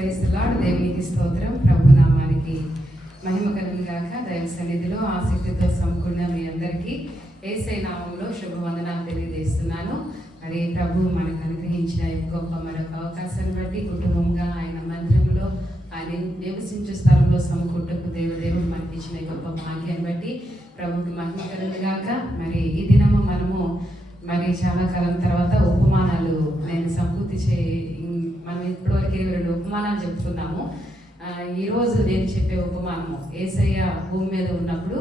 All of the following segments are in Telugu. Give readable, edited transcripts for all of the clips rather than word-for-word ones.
Praise lord. దేవునికి స్తోత్రం. ప్రభు నామానికి మహిమ కలుగును గాక. దైవ సన్నిధిలో ఆసక్తితో సమకూడిన మీ అందరికీ యేసయ్య నామములో శుభవందనాలు తెలియజేస్తున్నాను. మరి ప్రభు మనకు అనుగ్రహించిన గొప్ప మరొక అవకాశాన్ని బట్టి కుటుంబంగా ఆయన మందిరంలో ఆయన నివసించే స్థలంలో సమకూటకు దేవుడు మనకి ఇచ్చిన గొప్ప భాగ్యాన్ని బట్టి ప్రభుకి మహిమ కలుగును గాక. మరి ఈ దినము మనము మరి చాలా కాలం తర్వాత ఉపమానాలు నేను సంపూర్తి మనం ఇప్పటివరకు 22 ఉపమానాలు చెప్పుకున్నాము. ఈరోజు నేను చెప్పే ఉపమానము యేసయ్య భూమి మీద ఉన్నప్పుడు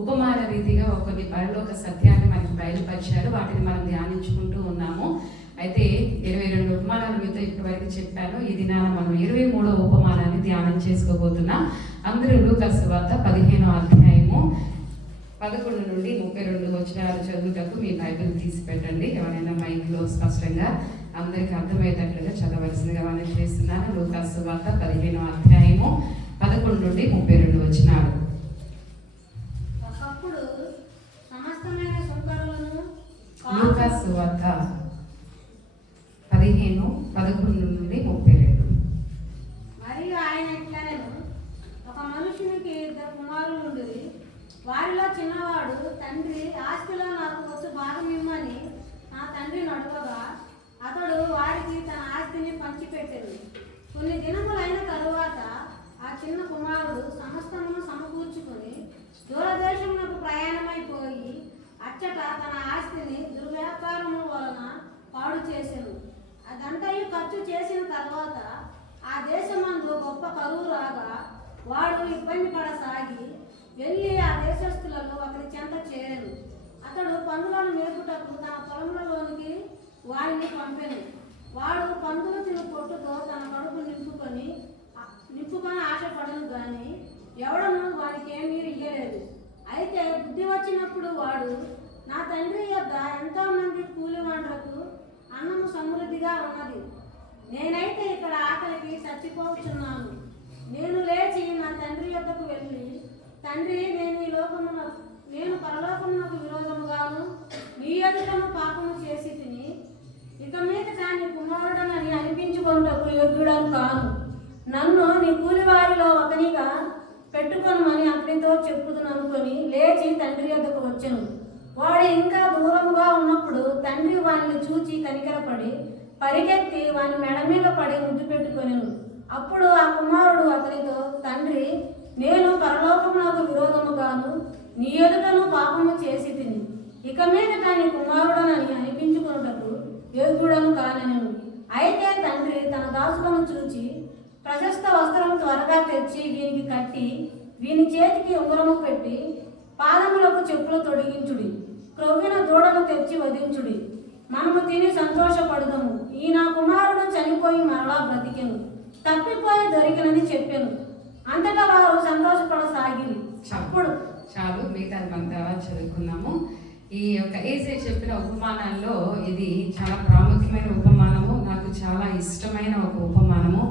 ఉపమాన రీతిగా కొన్ని పరలోక సత్యాన్ని మనకి బయలుపరిచారు. వాటిని మనం ధ్యానించుకుంటూ ఉన్నాము. అయితే 22 ఉపమానాలు మీతో ఇప్పటివరకు చెప్పాను. ఈ దినాన మనం 23వ ఉపమానాన్ని ధ్యానం చేసుకోబోతున్నాం. అందరూ లూకాసు వార్త 15వ అధ్యాయము 11 నుండి 32 వచనాలు చదువుటకు మీ బైబిల్ తీసి పెట్టండి. ఎవరైనా మైక్లో స్పష్టంగా అందరికి అర్థమయ్యేటట్లుగా చదవలసిందిగా మనం చేస్తున్నాను. లూకాసు వార్త 15వ అధ్యాయము 11 నుండి 32 వచనాలు. లూకాసు వార్త 15, 11 నుండి 32. మరియు ఆయన ఇట్లనెను, ఒక మనుషునికి 2 కుమారులు ఉండేవి. వారిలో చిన్నవాడు, తండ్రి ఆస్తిలో నాకు వచ్చు భాగం ఇమ్మని నా తండ్రిని అడగగా అతడు వారికి తన ఆస్తిని పంచిపెట్టెను. కొన్ని దినములైన తరువాత ఆ చిన్న కుమారుడు సమస్తమును సమకూర్చుకొని దూరదేశమునకు ప్రయాణమైపోయి అచ్చట తన ఆస్తిని దుర్వ్యాపారము వలన పాడు చేసెను. అదంతయు ఖర్చు చేసిన తర్వాత ఆ దేశమందు గొప్ప కరువు రాగా వాడు ఇబ్బంది పడసాగి వెళ్ళి ఆ దేశస్థులలో ఒకరి చెంత చేరెను. అతడు పందులను మేపుటకు తన పొలంలోనికి వారిని పంపెను. వాడు పందులు తిను పొట్టుతో తన కడుపు నింపుకొని ఆశపడను గాని ఎవడను వారికి ఏమీ ఇయ్యలేదు. అయితే బుద్ధి వచ్చినప్పుడు వాడు, నా తండ్రి యొద్ద ఎంతో మంది కూలివాండ్రకు అన్నము సమృద్ధిగా ఉన్నది, నేనైతే ఇక్కడ ఆకలికి చచ్చిపోతున్నాను. నేను లేచి నా తండ్రి యొద్దకు వెళ్ళి, తండ్రి, నేను పరలోకమునకు విరోధముగాను నీ ఎదుటను పాపము చేసి తిని ఇక మీదట నీ కుమారుడనని అనిపించుకొనుటకు యోగ్యుడను కాను. నన్ను నీ కూలివారిలో ఒకనిగా పెట్టుకొనమని అతనితో చెప్పుదుననుకొని లేచి తండ్రి యొద్దకు వచ్చెను. వాడు ఇంకా దూరంగా ఉన్నప్పుడు తండ్రి వానిని చూచి కనికరపడి పరిగెత్తి వాని మెడ మీద పడి ముద్దు పెట్టుకొనెను. అప్పుడు ఆ కుమారుడు అతనితో, తండ్రి, నేను పరలోకమునకు విరోధముగాను నీ ఎదుటను పాపము చేసి తిని ఇక మీదట నీ కుమారుడనని అనిపించుకొనుటకు యోగ్యుడను కానెను. అయితే తండ్రి తన దాసులను చూచి, ప్రశస్త వస్త్రం త్వరగా తెచ్చి వీనికి కట్టి వీని చేతికి ఉంగరము పెట్టి పాదములకు చెప్పులు తొడిగించుడి, క్రొవ్విన దూడను తెచ్చి వధించుడి, మనము తిని సంతోషపడుదము. ఈ నా కుమారుడు చనిపోయి మరలా బ్రతికెను, తప్పిపోయి దొరికినని చెప్పెను. అంతటా వారు సంతోషపడసాగిరి. అప్పుడు చాలు, మిగతా మన తర్వాత చదువుకున్నాము. ఈ యొక్క యేసయ్య చెప్పిన ఉపమానాల్లో ఇది చాలా ప్రాముఖ్యమైన ఉపమానము, నాకు చాలా ఇష్టమైన ఒక ఉపమానము.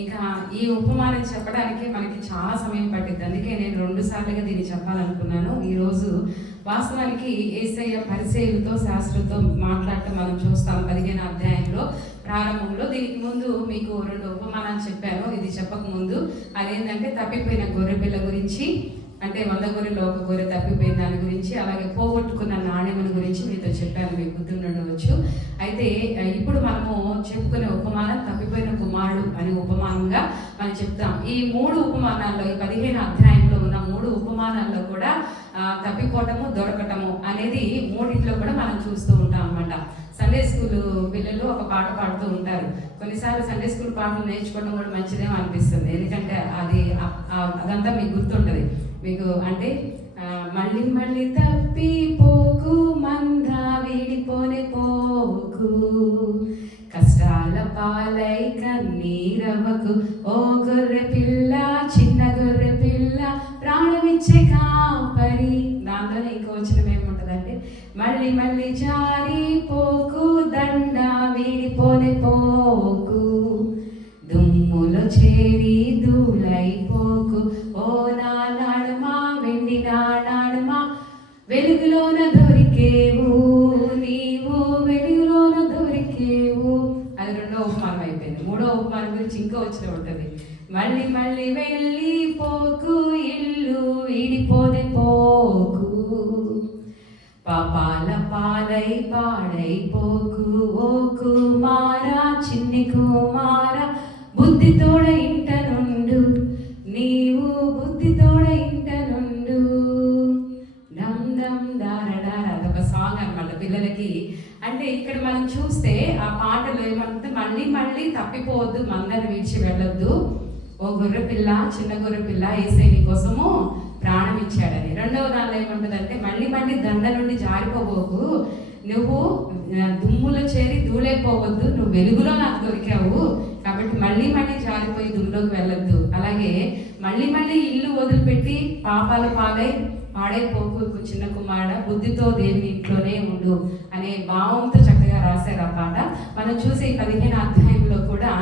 ఇంకా ఈ ఉపమానం చెప్పడానికి మనకి చాలా సమయం పట్టింది. అందుకే నేను 2 సార్లుగా దీన్ని చెప్పాలనుకున్నాను. ఈరోజు వాస్తవానికి యేసయ్య పరిసయ్యులతో శాస్త్రులతో మాట్లాడటం మనం చూస్తాం 15వ అధ్యాయంలో ప్రారంభంలో. దీనికి ముందు మీకు 2 ఉపమానాలు చెప్పాను. ఇది చెప్పకముందు అదేంటంటే తప్పిపోయిన గొర్రెపిల్ల గురించి, అంటే 100 గొర్రెలో 1 గొర్రె తప్పిపోయిన దాని గురించి, అలాగే పోగొట్టుకున్న నాణ్యముల గురించి మీతో చెప్పాను, మీకు గుర్తుండవచ్చు. అయితే ఇప్పుడు మనము చెప్పుకునే ఉపమానం తప్పిపోయిన కుమారుడు అనే ఉపమానంగా మనం చెప్తాం. ఈ 3 ఉపమానాల్లో, ఈ 15వ అధ్యాయంలో ఉన్న 3 ఉపమానాల్లో కూడా తప్పిపోవటము, దొరకటము అనేది 3 కూడా మనం చూస్తూ ఉంటాం అన్నమాట. సండే స్కూల్ పిల్లలు ఒక పాట పాడుతూ ఉంటారు. కొన్నిసార్లు సండే స్కూల్ పాటలు నేర్చుకోవడం కూడా మంచిదేమో అనిపిస్తుంది. ఎందుకంటే అదంతా మీకు గుర్తుంటుంది. మీకు అంటే మళ్ళీ మళ్ళీ తప్పిపోకు, మందా వీడిపోనే పోకు, కష్టాల పాలై కన్నీరవకు, ఓ గొర్రె పిల్ల, చిన్న గొర్రె పిల్ల, ప్రాణమిచ్చే కాపరి. దాంట్లోనే ఇంకో వచనం ఏముంటుందంటే, మళ్ళీ మళ్ళీ జారిపోకు, దండ వీడిపోనే పోకు, దుమ్ములో చేరి దూలైపోకు, ఓ నా నడుమా, వెండి నా నడుమా, వెలుగులోన దొరికేవు నీవు, వెలుగులోన దొరికేవు. అది 2వ ఉపమానం అయిపోయింది. 3వ ఉపమానం గురించి ఇంకో వచ్చిన ఉంటుంది, మళ్ళీ మళ్ళీ వెళ్ళి పోకు ఇల్లు వీడిపోదే పోకు, పాపాల పాలై పాడైపోకు ఓ కుమారా చిన్ని కుమారా, బుద్ధితోడ ఇంట నుండు నీవు బుద్ధితోడ ఇంట నుండు. డమ్ డమ్ దారడార అదొక సాంగ్ అనమాట పిల్లలకి. అంటే ఇక్కడ మనం చూస్తే ఆ పాటలో ఏమంటే మళ్ళీ మళ్ళీ తప్పిపోవద్దు, మందని విడిచి వెళ్ళొద్దు, ఓ గొర్రె పిల్ల చిన్న గొర్రె పిల్ల యేసయ్య నీ కోసము ప్రాణం ఇచ్చాడని. రెండవ దానిలో ఏముంటుందంటే మళ్ళీ మళ్ళీ దండ నుండి జారిపోబోకు, నువ్వు దుమ్ములో చేరి దూలేపోవద్దు, నువ్వు వెలుగులో నాకు దొరికావు కాబట్టి మళ్ళీ మళ్ళీ జారిపోయి దుమ్ములోకి వెళ్ళొద్దు. అలాగే మళ్ళీ మళ్ళీ ఇల్లు వదిలిపెట్టి పాపాల పాలై పాడైపోకు చిన్న కుమారుడ, బుద్ధితో దేవుని ఇంట్లోనే ఉండు అనే భావంతో చక్కగా రాశారు ఆ పాట. మనం చూసే 15వ అధ్యాయంలో కూడా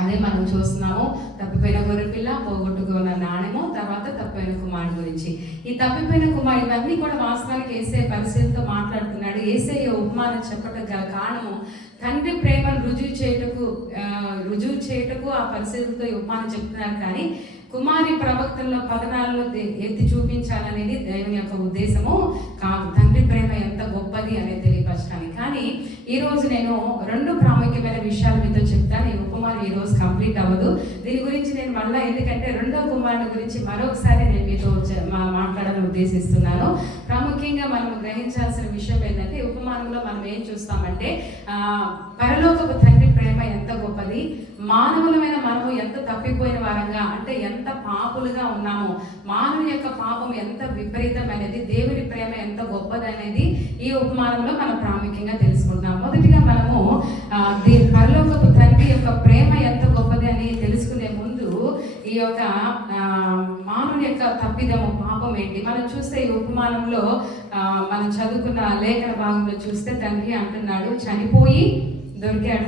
అదే మనం చూస్తున్నాము. తప్పిపోయిన గొర్రెపిల్ల, పోగొట్టుకున్న నాణ్యము, తర్వాత తప్పిపోయిన కుమారుడు గురించి. ఈ తప్పిపోయిన కుమారుడు ఇవన్నీ కూడా వాస్తవానికి యేసయ్య పరిశీలనతో మాట్లాడుతున్నాడు. యేసయ్య ఉపమానం చెప్పడం గల కారణము తండ్రి ప్రేమను రుజువు చేయుటకు ఆ పరిశీలనతో ఈ ఉపమానం చెప్తున్నారు. కానీ కుమారి ప్రవక్తల్లో పదనాల్లో ఎత్తి చూపించాలనేది దేవుని యొక్క ఉద్దేశము కాదు. తండ్రి ప్రేమ ఎంత గొప్పది అనేది తెలియపరచడానికి. కానీ ఈరోజు నేను 2 ప్రాముఖ్యమైన విషయాలు మీతో చెప్తాను. ఈ ఉపమానం ఈరోజు కంప్లీట్ అవ్వదు. దీని గురించి నేను మళ్ళీ, ఎందుకంటే 2వ కుమారుని గురించి మరొకసారి నేను మీతో మాట్లాడాలని ఉద్దేశిస్తున్నాను. ప్రాముఖ్యంగా మనం గ్రహించాల్సిన విషయం ఏంటంటే ఈ ఉపమానంలో మనం ఏం చూస్తామంటే పరలోకపు తండ్రి ప్రేమ ఎంత గొప్పది, మానవులమైన మనము ఎంత తప్పిపోయిన వారంగా, అంటే ఎంత పాపులుగా ఉన్నామో, మానవుని యొక్క పాపం ఎంత విపరీతమైనది, దేవుని ప్రేమ ఎంత గొప్పది అనేది ఈ ఉపమానంలో మనం ప్రాముఖ్యంగా తెలుసుకుంటున్నాం. మొదటిగా మనము పరలోకపు తండ్రి యొక్క ప్రేమ ఎంత గొప్పది అని తెలుసుకునే ముందు ఈ యొక్క మానవుని యొక్క తప్పిదము పాపం ఏంటి మనం చూస్తే ఈ ఉపమానంలో మనం చదువుకున్న లేఖన భాగంలో చూస్తే తండ్రి అంటున్నాడు, చనిపోయి దొరికాడు,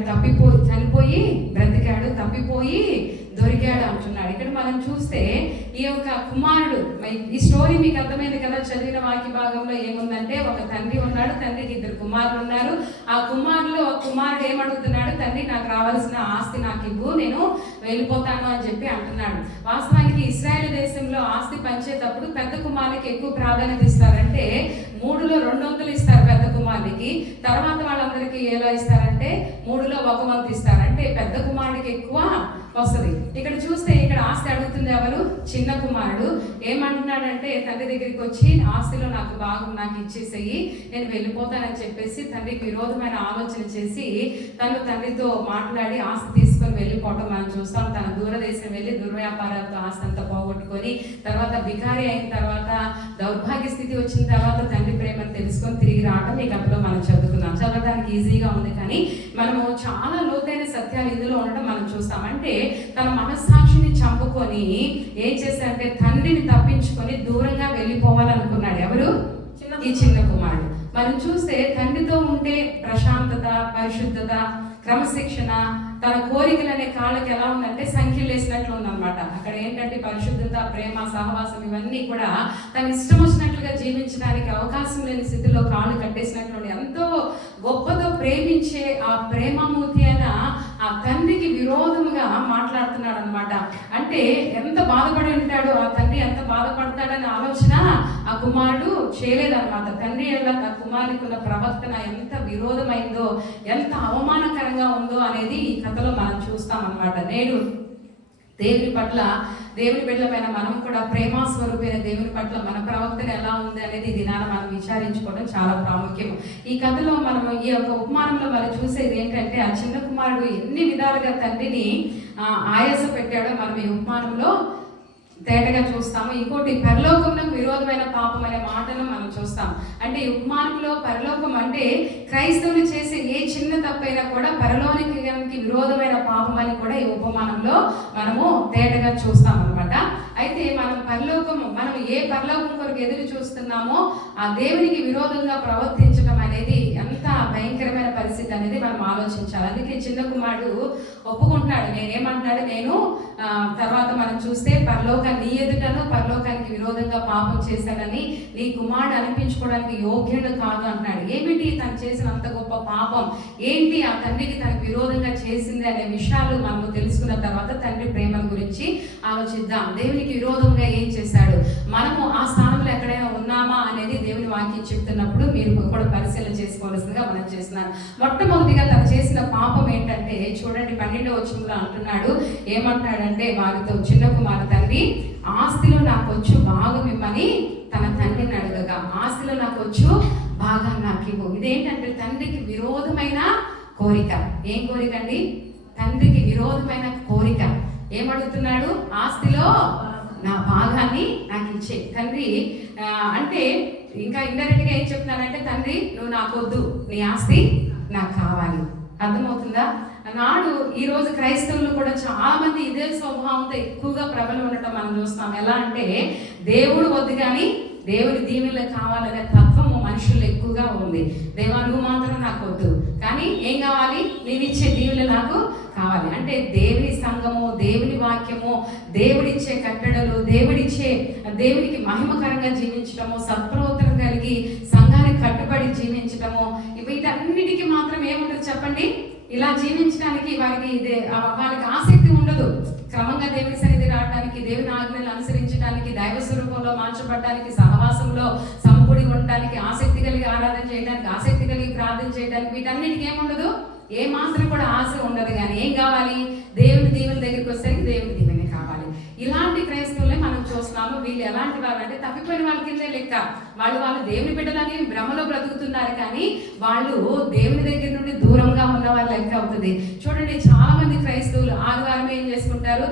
చనిపోయి బ్రతికాడు, తప్పిపోయి దొరికాడు అంటున్నాడు. ఇక్కడ మనం చూస్తే ఈ యొక్క కుమారుడు, ఈ స్టోరీ మీకు అర్థమైంది కదా. చదివిన వాక్య భాగంలో ఏముందంటే ఒక తండ్రి ఉన్నాడు, తండ్రికి 2 కుమారులు ఉన్నారు. ఆ కుమారుడు ఏమడుగుతున్నాడు, తండ్రి నాకు రావాల్సిన ఆస్తి నాకు ఇవ్వు, నేను వెళ్ళిపోతాను అని చెప్పి అంటున్నాడు. వాస్తవానికి ఇశ్రాయేలు దేశంలో ఆస్తి పంచేటప్పుడు పెద్ద కుమారునికి ఎక్కువ ప్రాధాన్యత ఇస్తారంటే 3లో 200 ఇస్తారు పెద్ద కుమారుడికి, తర్వాత వాళ్ళందరికీ ఎలా ఇస్తారంటే 3లో 1 వంతు ఇస్తారు. అంటే పెద్ద కుమారుడికి ఎక్కువ వస్తుంది. ఇక్కడ చూస్తే ఇక్కడ ఆస్తి అడుగుతుంది ఎవరు, చిన్న కుమారుడు. ఏమంటున్నాడంటే తండ్రి దగ్గరికి వచ్చి ఆస్తిలో నాకు ఇచ్చేసేయి, నేను వెళ్ళిపోతానని చెప్పేసి తండ్రికి విరోధమైన ఆలోచన చేసి తను తండ్రితో మాట్లాడి ఆస్తి తీసుకొని వెళ్ళిపోవటం మనం చూస్తాం. తన దూరదేశం వెళ్ళి దుర్వ్యాపారాలతో ఆస్తి అంతా పోగొట్టుకొని తర్వాత బికారి అయిన తర్వాత దౌర్భాగ్య స్థితి వచ్చిన తర్వాత తండ్రి ప్రేమను తెలుసుకొని తిరిగి రావడం ఈ కథలో మనం చదువుకున్నాం. చదవడానికి ఈజీగా ఉంది కానీ మనము చాలా లోతైన సత్యాలు ఇందులో ఉండడం మనం చూస్తాం. అంటే తన మనస్సాక్షిని చంపుకొని ఏం చేశాడంటే తండ్రిని తప్పించుకొని దూరంగా వెళ్ళిపోవాలనుకున్నాడు. ఎవరు? ఈ చిన్న కుమారుడు. మనం చూస్తే తండ్రితో ఉంటే ప్రశాంతత, పరిశుద్ధత, క్రమశిక్షణ, తన కోరికలు అనే కాళ్ళకి ఎలా ఉందంటే సంఖ్యలు వేసినట్లు ఉందన్నమాట. అక్కడ ఏంటంటే పరిశుద్ధత, ప్రేమ, సహవాసం ఇవన్నీ కూడా తన ఇష్టం వచ్చినట్లుగా జీవించడానికి అవకాశం లేని స్థితిలో కాళ్ళు కట్టేసినట్లు ఎంతో గొప్పతో ప్రేమించే ఆ ప్రేమమూర్తి అయిన ఆ తండ్రికి విరోధముగా మాట్లాడుతున్నాడు అనమాట. అంటే ఎంత బాధపడి ఉంటాడో ఆ తండ్రి, ఎంత బాధపడతాడనే ఆలోచన ఆ కుమారుడు చేయలేదన్నమాట. తండ్రి ఎలా ఆ కుమారుడికి ఉన్న ప్రవర్తన ఎంత విరోధమైందో, ఎంత అవమానకరంగా ఉందో అనేది ఈ కథలో మనం చూస్తాం అన్నమాట. నేడు దేవుని బిడ్డలమైన మనం కూడా ప్రేమ స్వరూపైన దేవుని పట్ల మన ప్రవర్తన ఎలా ఉంది అనేది దినాన మనం విచారించుకోవడం చాలా ప్రాముఖ్యం. ఈ కథలో మనం ఈ యొక్క ఉపమానంలో మనం చూసేది ఏంటంటే ఆ చిన్న కుమారుడు ఎన్ని విధాలుగా తండ్రిని ఆయాస పెట్టాడో మనం ఈ ఉపమానంలో తేటగా చూస్తాము. ఇంకోటి పరలోకంలో విరోధమైన పాపం అనే మాటను మనం చూస్తాం. అంటే ఈ ఉపమానంలో పరలోకం అంటే క్రైస్తవులు చేసే ఏ చిన్న తప్పైనా కూడా పరలోకానికి విరోధమైన పాపం అని కూడా ఈ ఉపమానంలో మనము తేటగా చూస్తాం అనమాట. అయితే మనం ఏ పరలోకం కొరకు ఎదురు చూస్తున్నామో ఆ దేవునికి విరోధంగా ప్రవర్తించడం అనేది ఎంత భయంకర భయంకరమైన పరిస్థితి అనేది మనం ఆలోచించాలి. అందుకే చిన్న కుమారుడు ఒప్పుకుంటున్నాడు. నేనేమంటున్నాడు, నేను తర్వాత మనం చూస్తే నీ ఎదుటను పరలోకానికి విరోధంగా పాపం చేశానని నీ కుమారుడు అనిపించుకోవడానికి యోగ్యుడు కాదు అంటున్నాడు. ఏమిటి తను చేసిన అంత గొప్ప పాపం ఏంటి, ఆ తండ్రికి తనకు విరోధంగా చేసింది అనే విషయాలు మనం తెలుసుకున్న తర్వాత తండ్రి ప్రేమ గురించి ఆలోచిద్దాం. దేవునికి విరోధంగా ఏం చేశాడు, మనము ఆ స్థానంలో ఎక్కడైనా ఉన్నామా అనేది దేవుని వాక్యం చెప్తున్నప్పుడు మీరు కూడా పరిశీలన చేసుకోవాల్సిందిగా మనం చేస్తున్నాను. మొట్టమొదటిగా తను చేసిన పాపం ఏంటంటే చూడండి, 12వ వచనంలో అంటున్నాడు. ఏమంటాడంటే వారితో, చిన్న కుమారు తండ్రి ఆస్తిలో నాకు వచ్చు భాగం ఇమ్మని తన తండ్రిని అడగగా, ఆస్తిలో నాకు వచ్చు భాగం నాకు ఇవ్వు. ఇదేంటంటే తండ్రికి విరోధమైన కోరిక. ఏం కోరిక అండి? తండ్రికి విరోధమైన కోరిక. ఏమడుగుతున్నాడు? ఆస్తిలో నా భాగాన్ని నాకు ఇచ్చే. తండ్రి అంటే ఇంకా ఇండైరెక్ట్ గా ఏం చెప్తున్నానంటే, తండ్రి నువ్వు నాకు వద్దు, నీ ఆస్తి నాకు కావాలి. అర్థమవుతుందా? నాడు ఈ రోజు క్రైస్తవులు కూడా చాలా మంది ఇదే స్వభావంతో ఎక్కువగా ప్రబలం ఉండటం మనం చూస్తాం. ఎలా అంటే దేవుడు వద్దు కానీ దేవుని దీవెనలు కావాలనే తత్వము మనుషుల్లో ఎక్కువగా ఉంది. దేవా నువ్వు మాత్రం నాకు వద్దు, కానీ ఏం కావాలి? నీవిచ్చే దీవెనలు నాకు కావాలి. అంటే దేవుని సంఘము, దేవుని వాక్యము, దేవుడిచ్చే కట్టడలు, దేవునికి మహిమకరంగా జీవించడము, సత్ప్రవర్తన కలిగి సంఘానికి కట్టుబడి జీవించడము, వీటన్నిటికీ మాత్రం ఏముంటుంది చెప్పండి? ఇలా జీవించడానికి వాళ్ళకి ఆసక్తి ఉండదు. క్రమంగా దేవుని సన్నిధి రావడానికి, దేవుని ఆజ్ఞలను అనుసరించడానికి, దైవ స్వరూపంలో మార్చబడడానికి, సహవాసంలో సమకూడి ఉండడానికి, ఆసక్తి కలిగి ఆరాధన చేయడానికి, ఆసక్తి కలిగి ప్రార్థన చేయడానికి, వీటన్నిటికీ ఏముండదు, ఏ మాత్రం కూడా ఆశ ఉండదు. కానీ ఏం కావాలి? దేవుని దీవెన దగ్గరికి వస్తే దేవుని దీవెనే కావాలి. ఇలాంటి క్రైస్తవులే మనం చూస్తున్నాము. వీళ్ళు ఎలాంటి వాళ్ళు అంటే తప్పిపోయిన వాళ్ళ కిందే లెక్క. వాళ్ళు దేవుని బిడ్డలని భ్రమలో బ్రతుకుతున్నారు, కానీ వాళ్ళు దేవుని దగ్గర నుండి దూరంగా ఉన్న వాళ్ళ లెక్క అవుతుంది. చూడండి, చాలా మంది క్రైస్తవులు ఆదివారం ఏం చేసుకుంటారు,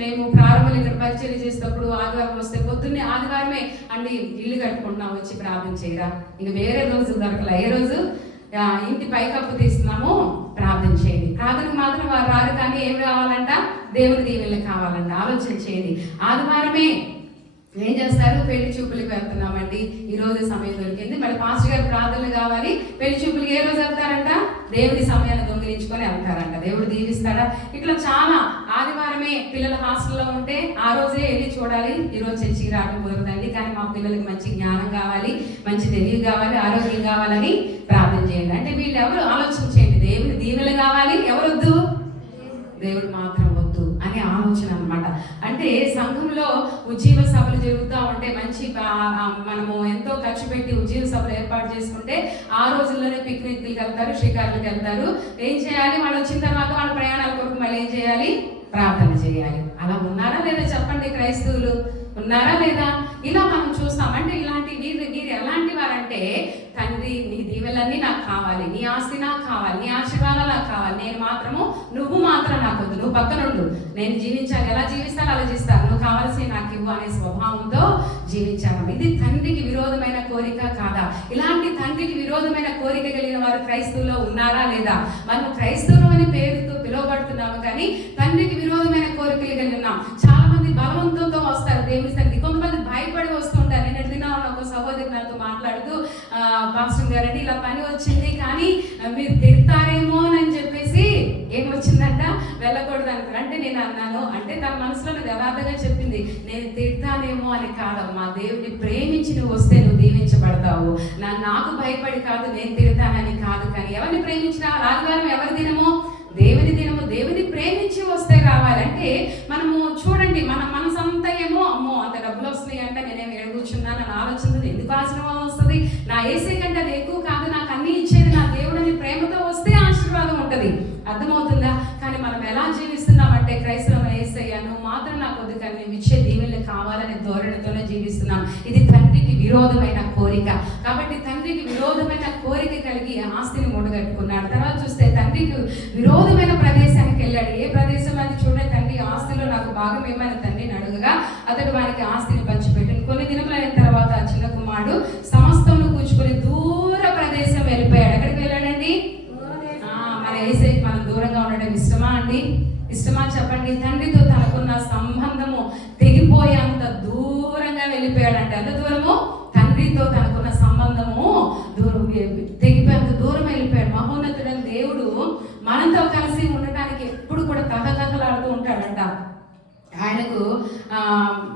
మేము ప్రారంభంలో ఇక్కడ పరిచర్య చేసేటప్పుడు ఆదివారం వస్తే పొద్దున్నే ఆదివారమే అండి ఇల్లు కట్టుకుంటున్నాం, వచ్చి ప్రార్థన చేయరా, ఇంక వేరే రోజు దొరకలే. ఏ రోజు ఇంటి పైకప్పు తీస్తున్నాము, ప్రార్థన చేయండి. ప్రార్థనకు మాత్రం వారు రారు, కానీ ఏం కావాలంట? దేవుని దీవెనలు కావాలంట. ఆలోచన చేయండి. ఆదివారమే ఏం చేస్తారు? పెళ్లి చూపులకు వెళ్తున్నామండి, ఈ రోజు సమయం దొరికింది, మరి పాస్టర్ గారు ప్రార్థనలు కావాలి. పెళ్లి చూపులకు ఏ రోజు వెళ్తారంట? దేవుని సమయాన్ని దొంగిలించుకొని వెళ్తారంట. దేవుడు దీవిస్తాడా? ఇట్లా చాలా. ఆదివారమే పిల్లల హాస్టల్లో ఉంటే ఆ రోజే వెళ్ళి చూడాలి, ఈరోజు చర్చికి రావడం కుదరదండి, కానీ మా పిల్లలకి మంచి జ్ఞానం కావాలి, మంచి తెలివి కావాలి, ఆరోగ్యం కావాలని ప్రార్థన చేయండి. అంటే వీళ్ళు ఎవరు? ఆలోచన చేయండి. దేవుని దీవెనలు కావాలి, ఎవరొద్దు? దేవుడు మాత్రం వద్దు అనే ఆలోచన అనమాట. అంటే సంఘంలో ఉజ్జీవ సభలు జరుగుతూ ఉంటే మంచి మనము ఎంతో ఖర్చు పెట్టి ఉజ్జీవ సభలు ఏర్పాటు చేసుకుంటే ఆ రోజుల్లోనే పిక్నిక్కి వెళ్తారు, షికారులకు వెళ్తారు. ఏం చేయాలి? వాళ్ళు వచ్చిన తర్వాత వాళ్ళ ప్రయాణాల కొరకు మళ్ళీ ఏం చేయాలి? ప్రార్థన చేయాలి. అలా ఉన్నారా లేదా చెప్పండి? క్రైస్తవులు ఉన్నారా లేదా? ఇలా మనం చూస్తాం. అంటే ఇలాంటి వీరు ఎలాంటి వారంటే, తండ్రి నీ దీవెలన్నీ నాకు కావాలి, నీ ఆస్తి నాకు కావాలి, నీ ఆశీర్వాదాలు నాకు కావాలి, నువ్వు మాత్రం నాకు వద్దు, నువ్వు పక్కనుండు, నేను జీవించాలి, ఎలా జీవిస్తాను అలా జీవిస్తాను, నువ్వు కావాల్సి నాకు ఇవ్వు అనే స్వభావంతో జీవించాను. ఇది తండ్రికి విరోధమైన కోరిక కాదా? ఇలాంటి తండ్రికి విరోధమైన కోరిక కలిగిన వారు క్రైస్తవులో ఉన్నారా లేదా? మనం క్రైస్తవులు అనే పేరుతో పిలువబడుతున్నాము, కానీ తండ్రికి విరోధమైన కోరికలు కలిగి ఉన్నాం. చాలా మంది బలవంతంతో వస్తారు దేవుని సన్నిధి, కొంతమంది భయపడి వస్తుంటారు. నేను ఎట్లా ఒక సహోదరి నాతో మాట్లాడుతూ, పాస్టర్ గారండి ఇలా పని వచ్చింది, కానీ మీరు తిడతారేమో అని చెప్పేసి ఏమొచ్చిందంట, వెళ్ళకూడదు అనుకున్నా. అంటే నేను అన్నాను, అంటే తన మనసులో నాకు యథార్థంగా చెప్పింది, నేను తిడతానేమో అని కాదమ్మా, దేవుడిని ప్రేమించి నువ్వు వస్తే నువ్వు దీవించబడతావు, నాకు భయపడి కాదు, నేను తిడతానని కాదు. కానీ ఎవరిని ప్రేమించినా, ఆదివారం ఎవరి దినమో? దేవుని దినము. దేవుని ప్రేమించి వస్తే రావాలంటే మనము చూడండి, మన మనసంతా ఏమో అమ్మో అంత డబ్బులు వస్తున్నాయి అంటే నేనేం ఎడుగుచున్నాను అని ఆలోచన ఎందుకు ఆశీర్వాదం వస్తుంది? నా ఏసే కంటే అది ఎక్కువ కాదు, నాకు అన్ని ఇచ్చేది నా దేవుడిని ప్రేమతో వస్తే ఆశీర్వాదం ఉంటుంది. అర్థమవుతుందా? కానీ మనం ఎలా జీవిస్తున్నామంటే, క్రైస్తవులు ఏసయ్యా నువ్వు మాత్రం నాకు వద్దు, కానీ నువ్వు ఇచ్చే దీవెనలు కావాలనే ధోరణితోనే జీవిస్తున్నాం. ఇది తండ్రికి విరోధమైన కోరిక. కాబట్టి తండ్రికి విరోధమైన కోరిక కలిగి ఆస్తిని మూటగట్టుకున్నాడు. తర్వాత చూస్తే తండ్రికి విరోధమైన ప్రదేశానికి వెళ్ళాడు. ఏ ప్రదేశం అది చూడండి, తండ్రి ఆస్తిలో నాకు భాగం ఏమని తండ్రిని అడుగగా అతడు వారికి ఆస్తిని పంచిపెట్టింది. కొన్ని దినములైన తర్వాత చిన్న కుమారుడు సమస్తమును కూర్చుకొని దూర ప్రదేశం వెళ్ళిపోయాడు. ఎక్కడికి వెళ్ళాడండి? మన యేసయ్యకి మనం దూరంగా ఉండడం ఇష్టమా అండి? ఇష్టమా చెప్పండి? తండ్రితో తనకున్న సంబంధము తెగిపోయేంత దూరంగా వెళ్ళిపోయాడంటే, ఎంత దూరము? తండ్రితో తనకున్న సంబంధము తెగిపోయేంత దూరం మనతో కలిసి ఉండటానికి ఎప్పుడు కూడా తహతహలాడుతూ ఉంటాడంట. ఆయనకు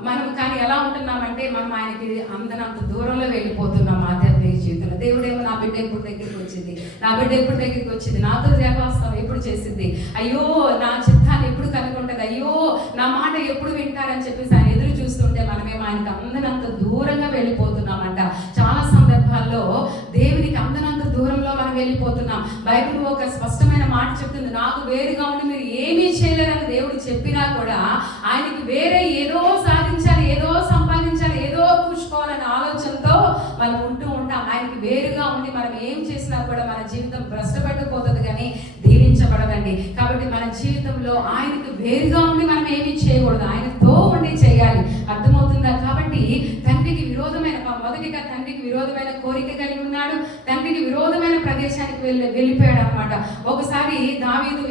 మనం కానీ ఎలా ఉంటున్నామంటే మనం ఆయనకి అందనంత దూరంలో వెళ్ళిపోతున్నాం ఆధ్యాత్మిక జీవితంలో. దేవుడేమో నా బిడ్డ ఎప్పుడు దగ్గరికి వచ్చింది, నా బిడ్డ ఎప్పుడు దగ్గరికి వచ్చింది, నాతో దేవాస్తాం ఎప్పుడు చేసింది, అయ్యో నా చిత్తాన్ని ఎప్పుడు కనుగొంటది, అయ్యో నా మాట ఎప్పుడు వింటారని చెప్పేసి ఆయన ఎదురు చూస్తుంటే మనమేమో ఆయనకి అందనంత దూరంగా వెళ్ళిపోతున్నామంట. చాలా సందర్భాల్లో దేవునికి అందనంత దూరంలో మనం వెళ్ళిపోతున్నాం. బైబిల్ ఒక స్పష్టమైన మాట చెప్తుంది, నాకు వేరుగా ఉండి మీరు ఏమీ చేయలేరని దేవుడు చెప్పినా కూడా ఆయనకి వేరే ఏదో సాధించాలి, ఏదో సంపాదించాలి, ఏదో పూసుకోవాలనే ఆలోచనతో మనం ఉంటూ ఉంటాం. ఆయనకి వేరుగా ఉండి మనం ఏం చేసినా కూడా మన జీవితం భ్రష్టపడిపోతుంది కానీ దీవించబడదండి. కాబట్టి మన జీవితంలో ఆయనకు వేరుగా ఉండి మనం ఏమీ చేయకూడదు, ఆయనతో ఉండి చేయాలి. అర్థమవుతుందా? కాబట్టి తండ్రికి విరోధమైన, మొదటిగా తండ్రికి విరోధమైన కోరిక కలిగి ఉన్నాడు, తండ్రికి విరోధమైన ప్రదేశానికి వెళ్ళిపోయాడు అనమాట. ఒకసారి దావీదు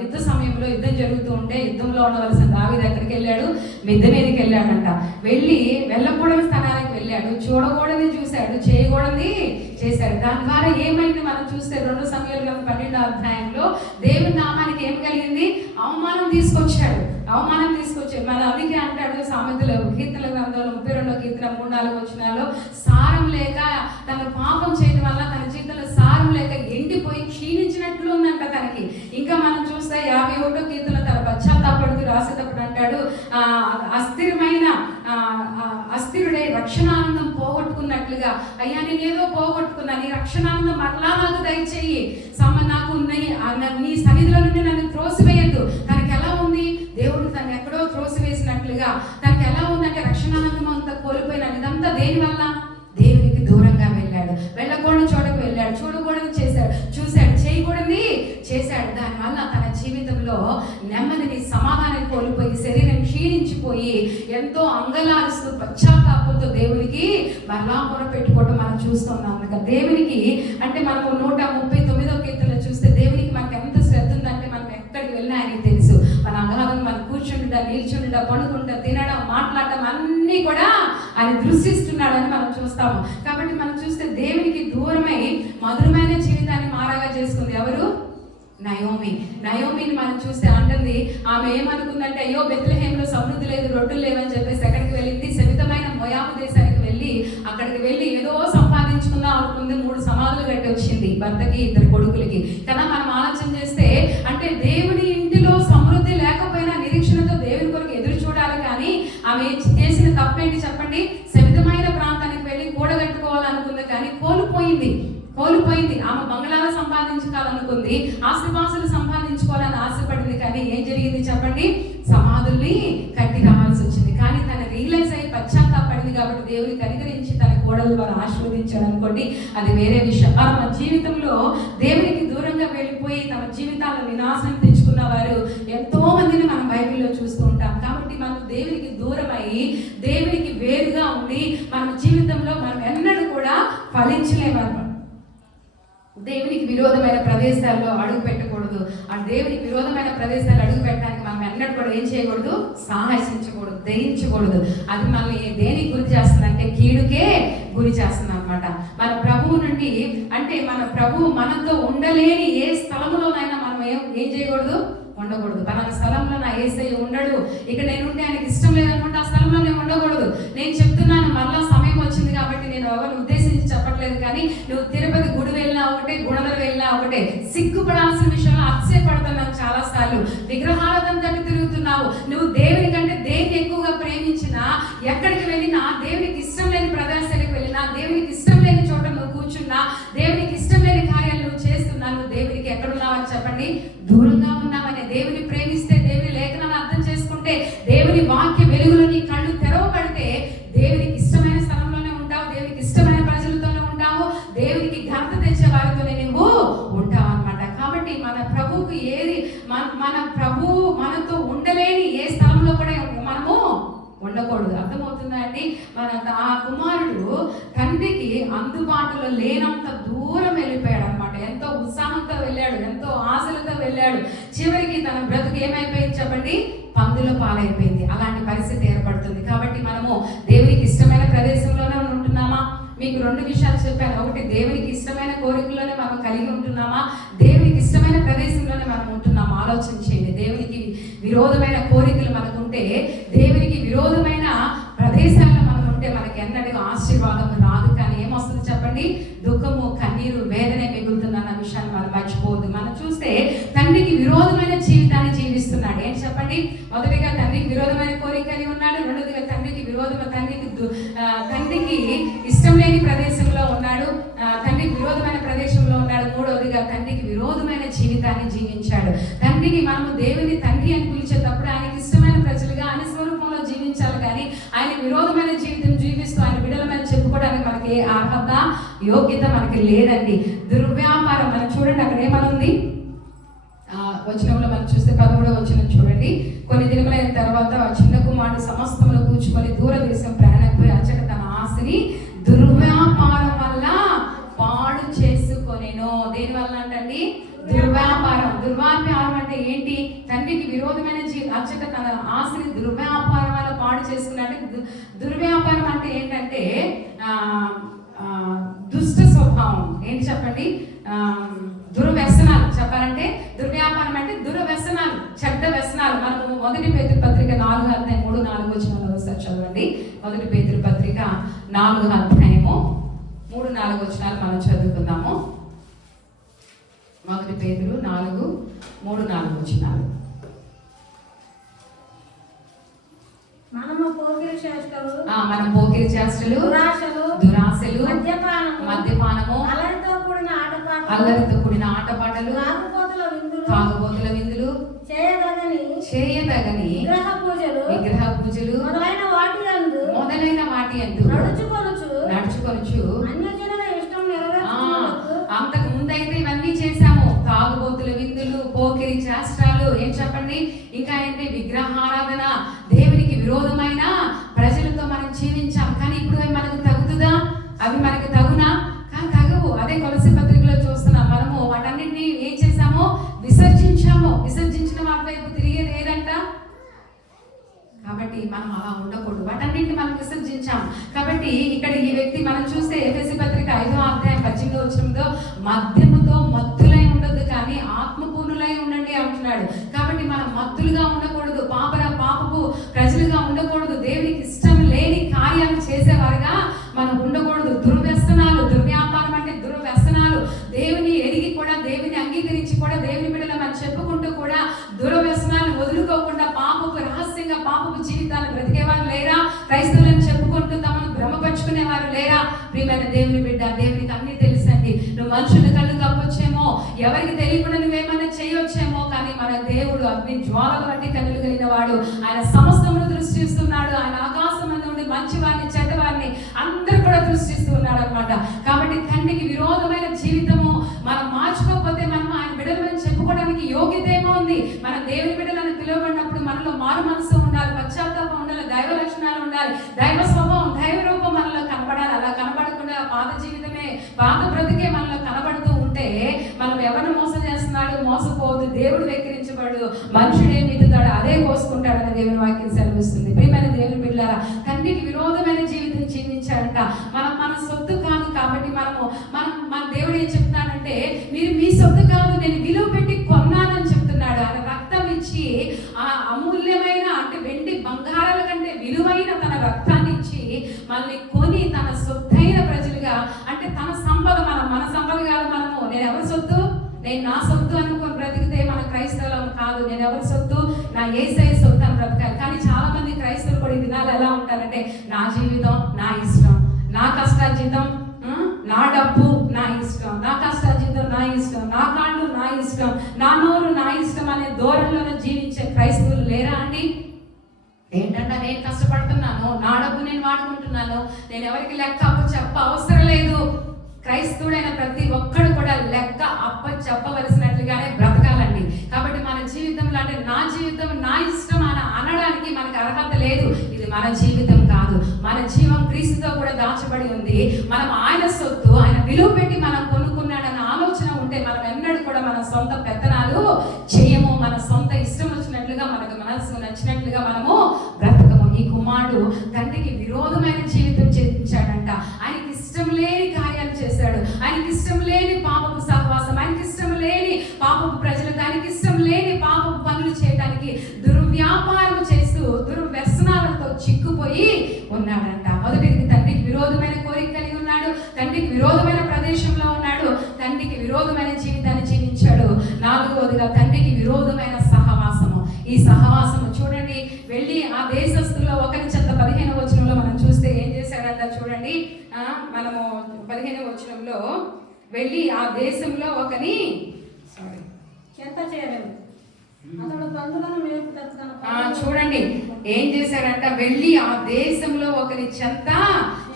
యుద్ధ సమయంలో యుద్ధం జరుగుతూ ఉంటే యుద్ధంలో ఉండవలసిన దావీదు ఎక్కడికి వెళ్ళాడు? మిద్దె మీదకి వెళ్ళాడంట. వెళ్ళకూడని స్థానానికి వెళ్ళాడు, చూడకూడని చూశాడు, చేయకూడని చేశాడు. దాని ద్వారా ఏమైంది మనం చూస్తే 2 సమయాలు 12వ అధ్యాయంలో దేవుని నామానికి ఏం కలిగింది? అవమానం తీసుకొచ్చాడు. మన అందుకే అంటాడు సామెతలు కీర్తన గ్రంథంలో 32వ కీర్తన 3-4 వచనాల్లో, సారం లేక తన పాపం చేయడం వల్ల తన జీవితంలో సారం లేక ఎండిపోయి క్షీణించినట్లు ఉందంట తనకి. ఇంకా మనం చూస్తే 51వ కీర్తన తన పశ్చాత్తాపడుతూ రాసేటప్పుడు అంటాడు, అస్థిరుడే రక్షణానందం పోగొట్టుకున్నట్లుగా, అయ్యా నేనేదో పోగొట్టుకున్నా, నీ రక్షణానందం మరలా నాకు దయచేయి, నాకు నీ సన్నిధిలో నుండి నన్ను త్రోసివేయద్దు. తనకి ఎలా ఉంది? దేవుడు తను ఎక్కడో త్రోసివేసినట్లుగా తనకి ఎలా ఉందంటే రక్షణానందం అంతా కోల్పోయినాడు. ఇదంతా దేని వల్ల? దేవునికి దూరంగా వెళ్ళాడు, వెళ్ళకూడని చోటకు వెళ్ళాడు, చూడకూడని చూశాడు, చేయకూడని చేశాడు. దానివల్ల తన జీవితంలో నెమ్మదిని, సమాధానం కోల్పోయి శరీరం క్షీణించిపోయి ఎంతో అంగలారుస్తూ పశ్చాత్తాపంతో దేవునికి మరలా మొరపెట్టుకోవడం మనం చూస్తున్నాం. దేవునికి అంటే మనము 139వ కీర్తనలో చూస్తే దేవునికి మనకి ఎంత శ్రద్ధ ఉందంటే మనం ఎక్కడికి వెళ్ళినా ఆయనకి తెలుసు. మన అగలాలను మనం కూర్చుంటా, నిల్చుంటా, పడుకుంటా, తినడం, మాట్లాడటం అన్నీ కూడా ఆయన దృష్టిస్తున్నాడని మనం చూస్తాము. కాబట్టి మనం చూస్తే దేవునికి దూరమై మధురమైన జీవితాన్ని మారాగా చేసుకుంది ఎవరు? నయోమిని మనం చూస్తే అంటుంది, ఆమె ఏమనుకుందంటే అయ్యో బెత్లెహేంలో సమృద్ధి లేదు, రొట్టెలు లేవని చెప్పేసి ఎక్కడికి వెళ్ళింది? శమితమైన మోయాబు దేశానికి అక్కడికి వెళ్ళి ఏదో సంపాదించుకుందాం అనుకుంది. 3 సమాధులు కట్టి వచ్చింది భర్తకి, 2 కొడుకులకి. కదా మనం ఆలోచన చేస్తే అంటే దేవుని ఇంటిలో సమృద్ధి లేకపోయినా నిరీక్షణతో దేవుని కొరకు ఎదురు చూడాలి. కానీ ఆమె చేసిన తప్పేంటి చెప్పండి? శమితమైన ప్రాంతానికి వెళ్ళి కూడగట్టుకోవాలనుకుంది కానీ కోల్పోయింది. ఆమె బంగ్లాలు సంపాదించుకోవాలనుకుంది, ఆస్తిపాస్తులు సంపాదించుకోవాలని ఆశపడింది. కానీ ఏం జరిగింది చెప్పండి? సమాధుల్ని కట్టి రావాల్సి వచ్చింది. కానీ తన రియలైజ్ అయ్యి పశ్చాత్తాపడింది కాబట్టి దేవుని కనికరించి తన కోడలు వారు ఆశీర్వదించాడు అనుకోండి, అది వేరే విషయం. మన జీవితంలో దేవునికి దూరంగా వెళ్ళిపోయి తమ జీవితాలను వినాశనం తెచ్చుకున్న వారు ఎంతో మందిని మనం బైబిల్లో చూస్తూ ఉంటాం. కాబట్టి మనం దేవునికి దూరమై దేవునికి వేరుగా ఉండి మన జీవితంలో మనం ఎన్నడూ కూడా ఫలించలేమన్నమాట. దేవునికి విరోధమైన ప్రదేశాల్లో అడుగు పెట్టకూడదు. ఆ దేవునికి విరోధమైన ప్రదేశాలు అడుగు పెట్టడానికి మనం ఎన్నడూ కూడా ఏం చేయకూడదు? సాహసించకూడదు, దయించకూడదు. అది మనల్ని దేనికి గురి చేస్తుందంటే కీడుకే గురి చేస్తుంది అనమాట. మన ప్రభువు నుండి అంటే మన ప్రభువు మనతో ఉండలేని ఏ స్థలంలోనైనా మనం ఏం చేయకూడదు? ఉండకూడదు. పలానా స్థలంలో నా యేసయ్య ఉండడు, ఇక్కడ నేను ఉంటే ఆయనకి ఇష్టం లేదనుకుంటే ఆ స్థలంలో నేను ఉండకూడదు. నేను చెప్తున్నాను, మరలా సమయం వచ్చింది కాబట్టి నేను ఎవరిని ఉద్దేశించి చెప్పట్లేదు. కానీ నువ్వు తిరుపతి గుడి వెళ్ళినా ఒకటే, గుణదల వెళ్ళినా ఒకటే, సిగ్గుపడాల్సిన విషయంలో అతిశయపడుతున్నావు. చాలా సార్లు విగ్రహాలదంతటి తిరుగుతున్నావు. నువ్వు దేవుని కంటే దేన్ని ఎక్కువగా ప్రేమించినా, ఎక్కడికి వెళ్ళినా, దేవునికి ఇష్టం లేని ప్రదేశాలకు వెళ్ళినా, దేవునికి ఇష్టం లేని చోట నువ్వు కూర్చున్నా, దేవునికి ఇష్టం లేని కార్యాలు నువ్వు చేస్తున్నా, నువ్వు దేవునికి ఎక్కడున్నావని చెప్పండి? దూరంగా ఉన్నావని. దేవుని ప్రేమిస్తే, దేవుని లేఖనాన్ని అర్థం చేసుకుంటే, దేవుని వాక్య వెలుగులో నీ కళ్ళు తెరవబడితే దేవునికి ఇష్టమైన స్థలంలోనే ఉంటావు, దేవునికి ఇష్టమైన ప్రజలతోనే ఉంటావు, దేవునికి ఘనత తెచ్చే వారితోనే నువ్వు ఉంటావు అనమాట. కాబట్టి మన ప్రభువుకు మన ప్రభువు మనతో ఉండలేని ఏ స్థలంలో కూడా మనము ఉండకూడదు. అర్థమవుతుందా అండి? ఆ కుమారుడు తండ్రికి అందుబాటులో లేనంత దూరం వెళ్ళిపోయాడు అనమాట. ఎంతో ఉత్సాహంతో వెళ్ళాడు, ఎంతో ఆశలతో వెళ్ళాడు. చివరికి తన బ్రతుకు ఏమైపోయింది చెప్పండి? పందుల పాలైపోయింది. అలాంటి పరిస్థితి ఏర్పడుతుంది. కాబట్టి మనము దేవునికి ఇష్టమైన ప్రదేశంలోనే ఉంటున్నామా? మీ మీకు 2 విషయాలు చెప్పాను. ఒకటి, దేవునికి ఇష్టమైన కోరికల్లోనే మనం కలిగి ఉంటున్నామా, దేవునికి ఇష్టమైన ప్రదేశంలోనే మనం ఉంటున్నామా ఆలోచన చేయండి. దేవునికి విరోధమైన కోరికలు మనకుంటే, దేవునికి విరోధమైన ప్రదేశాల్లో మనం ఉంటే మనకి ఎన్నడూ ఆశీర్వాదం రాదు. కానీ ఏమొస్తుంది చెప్పండి? దుఃఖము, కన్నీరు, వేదనే మిగులుతుందన్న విషయాన్ని మనం మర్చిపోవద్దు. మనం చూస్తే తండ్రికి విరోధమైన జీవితాన్ని జీవిస్తున్నాడు. ఏంటి చెప్పండి? మొదటిగా తండ్రికి విరోధమైన కోరిక కలిగి ఉన్నాడు. రెండోదిగా తండ్రికి తండ్రికి ఇష్టం లేని ప్రదేశంలో ఉన్నాడు. తండ్రికి విరోధమైన ప్రదేశంలో ఉన్నాడు. మూడవదిగా తండ్రికి విరోధమైన జీవితాన్ని జీవించాడు. తండ్రికి మనము దేవుని తండ్రి అని పిలిచేటప్పుడు ఆయనకి ఇష్టమైన ప్రజలుగా ఆయన స్వరూపంలో జీవించాలి. కానీ ఆయన విరోధమైన జీవితం జీవిస్తూ ఆయన బిడ్డలమైన చెప్పుకోవడానికి మనకి అర్హత, యోగ్యత మనకి లేదండి. దుర్వ్యాపారం మనం చూడండి, అక్కడ ఏమనుంది వచనంలో మనం చూస్తే 13వ వచనం చూడండి. కొన్ని దినములైన తర్వాత చిన్న కుమారుడు సమస్తమును కూర్చుకొని దూరదేశం ప్రయాణపోయి అచ్చట తన ఆస్తిని దుర్వ్యాపారం వల్ల పాడు చేసుకొనెను. దేని వల్ల అంటండి? దుర్వ్యాపారం. దుర్వ్యాపారం అంటే ఏంటి? తండ్రికి విరోధమైన అచ్చట తన ఆస్తిని దుర్వ్యాపారం వల్ల పాడు చేసుకున్నట్టు. దుర్వ్యాపారం అంటే ఏంటంటే దుష్ట స్వభావం. ఏంటి చెప్పండి? దుర్వ్యసనాలు. చెప్పాలంటే దుర్వ్యాపారం అంటే దుర్వ్యసనాలు, చెడ్డ వ్యసనాలు. మనము 1 పేతురు పత్రిక 4వ అధ్యాయం 3-4 వచనాలు ఒకసారి చదవండి. 1 పేతురు పత్రిక 4వ అధ్యాయము 3-4 వచనాలు మనం చదువుకుందాము. 1 పేతురు 4:3-4 వచనాలు. మనము పోకిరి చేష్టలు, మనం పోకిరి చేష్టలు, దురాశలు, మద్యపానము, అల్లరితో కూడిన ఆటపాటలు, తాగుబోతుల విందులు, చేయదగని విగ్రహ పూజలు మొదలైన వాటి యందు నడుచుకొనుచు అంతకు ముందైతే ఇవన్నీ చేశాము. తాగుబోతుల విందులు, పోకిరి చేష్టాలు, ఏం చెప్పండి? ఇంకా ఏంటి? విగ్రహారాధన, దేవునికి విరోధమైన ప్రజలతో మనం జీవించాం. కానీ ఇప్పుడు అవి మనకు తగుతుందా? అవి మనకు తగునా? కానీ తగవు. అదే కొలసీ పత్రికలో చూస్తున్నాం. మనము వాటన్నిటిని ఏం చేశామో విసర్జించాము. విసర్జించిన వాటి వైపు తిరిగేది ఏదంట? కాబట్టి మనం అలా ఉండకూడదు. వాటన్నింటిని మనం విసర్జించాం. కాబట్టి ఇక్కడ ఈ వ్యక్తి మనం చూస్తే ఎఫెసీ పత్రిక 5వ అధ్యాయం 18వ వచనంలో మద్యముతో మత్తులై ఉండదు కానీ ఆత్మపూర్ణులై ఉండండి అంటున్నాడు. కాబట్టి మనం మత్తులుగా ఉండకూడదు, పాపపు ప్రజలుగా ఉండకూడదు, దేవునికి ఇష్టం లేని కార్యాలు చేసేవారుగా మనం ఉండకూడదు. దుర్వ్యసనాలు, దుర్వ్యాపారం అంటే దుర్వ్యసనాలు. దేవుని ఎరిగి కూడా, దేవుని అంగీకరించి కూడా, దేవుని బిడ్డలు మనం చెప్పుకుంటూ కూడా దుర్వ్యసనాలు వదులుకోకుండా పాపపు రహస్యంగా పాపపు జీవితాన్ని బ్రతికేవారు లేరా? క్రైస్తవులను చెప్పుకుంటూ తమను భ్రమపరుచుకునేవారు లేరా? ప్రియమైన దేవుని బిడ్డ, దేవునికి అన్ని తెలుసండి. నువ్వు మనుషుల కళ్ళు కప్పొచ్చేమో, ఎవరికి తెలియకుండా నువ్వేమన్నా చేయొచ్చేమో, కానీ మన దేవుడు అగ్ని జ్వాలల వంటి కన్నులు కలిగిన వాడు. ఆయన సమస్తమును దృష్టిస్తున్నాడు. ఆయన ఆకాశం నుండి మంచివారిని, చెడ్డవారిని అందరూ కూడా దృష్టిస్తూ ఉన్నాడు అనమాట. కాబట్టి తండ్రికి విరోధమైన జీవితము మనం మార్చుకోకపోతే మనం ఆయన బిడ్డలని చెప్పుకోవడానికి యోగ్యత ఏమో ఉంది. మన దేవుని బిడ్డలను పిలువబడినప్పుడు మనలో మారు మనసు ఉండాలి, పశ్చాత్తాపం ఉండాలి, దైవ లక్షణాలు ఉండాలి, దైవ స్వభావం, దైవ రూపం మనలో కనబడాలి. అలా కనబడకుండా పాత జీవితమే, పాత బ్రతికే మనలో కనబడుతూ ఉంటే మనం ఎవరిని మోసం చేస్తున్నాడు? మోసపోదు. దేవుడు వెక్కిరించబడు, మనుషుడే మిద్దుతాడు, అదే కోసుకుంటాడని దేవుని వాక్యం సెలవిస్తుంది. ప్రియమైన దేవుని బిడ్డలారా, తండ్రికి విరోధమైన జీవితం జీవించాడంట. మన సొత్తు కాదు. కాబట్టి మన దేవుడు ఏం చెప్తున్నాడంటే, మీరు మీ సొత్తు కాదు, నేను విలువ పెట్టి కొన్నానని చెప్తున్నాడు. ఆయన రక్తం ఇచ్చి, ఆ అమూల్యమైన అంటే వెండి బంగారాల కంటే విలువైన తన రక్తాన్ని ఇచ్చి మనల్ని కొని తన సొత్తైన ప్రజలుగా, అంటే తన సంపద, మన సంపద కాదు. నేను ఎవరి సొత్తు? నేను నా సొత్తు అనుకుని బ్రతికితే మన క్రైస్తవులం కాదు. నేను ఎవరి సొత్తు? నా యేసయ్య సొత్తు అని బ్రతకాలి. కానీ చాలా మంది క్రైస్తవులు కూడా ఈ దినాలు ఎలా ఉంటారంటే, నా జీవితం నా ఇష్టం, నా కష్టార్జితం నా డబ్బు నా ఇష్టం, నా కష్టార్జితం నా ఇష్టం, నా కాళ్ళు నా ఇష్టం, నా నోరు నా ఇష్టం అనే ధోరణిలో జీవించే క్రైస్తవులు లేరా అండి? ఏంటంటే, నేను కష్టపడుతున్నాను, నా డబ్బు నేను వాడుకుంటున్నాను, నేను ఎవరికి లెక్క చెప్ప అవసరం లేదు. క్రైస్తవుడైన ప్రతి ఒక్కడు కూడా లెక్క చెప్పవలసినట్లుగానే బ్రతకాలండి. కాబట్టి మన జీవితంలో అంటే నా జీవితం నా ఇష్టం అని అనడానికి మనకు అర్హత లేదు. ఇది మన జీవితం కాదు. మన జీవం క్రీస్తుతో కూడా దాచబడి ఉంది. మనం ఆయన సొత్తు, ఆయన విలువ పెట్టి మనం కొనుక్కున్నాడన్న ఆలోచన ఉంటే మనం ఎన్నడూ కూడా మన సొంత పెత్తనాలు చేయము. మన సొంత ఇష్టం వచ్చినట్లుగా, మనకు మనసు నచ్చినట్లుగా మనము బ్రతకము. ఈ కుమారుడు తండ్రికి విరోధమైన జీవితం చేయించాడంట. ఆయనకి ఇష్టం లేదు చిక్కుపోయి ఉన్నాడంట. మొదటిది తండ్రికి విరోధమైన కోరిక కలిగి ఉన్నాడు, తండ్రికి విరోధమైన ప్రదేశంలో ఉన్నాడు, తండ్రికి విరోధమైన జీవితాన్ని జీవించాడు. నాలుగవదిగా తండ్రికి విరోధమైన సహవాసము. ఈ సహవాసము చూడండి, వెళ్ళి ఆ దేశస్తుల్లో ఒకరి చెంత 15వ వచనంలో మనం చూస్తే ఏం చేశాడంట చూడండి. మనము 15వ వచనంలో వెళ్ళి ఆ దేశంలో ఒకని చెంత చేరలేదు, అతడు తండ్రులను మేపుటకు చూడండి ఏం చేశాడంట, వెళ్ళి ఆ దేశంలో ఒకరి చెంత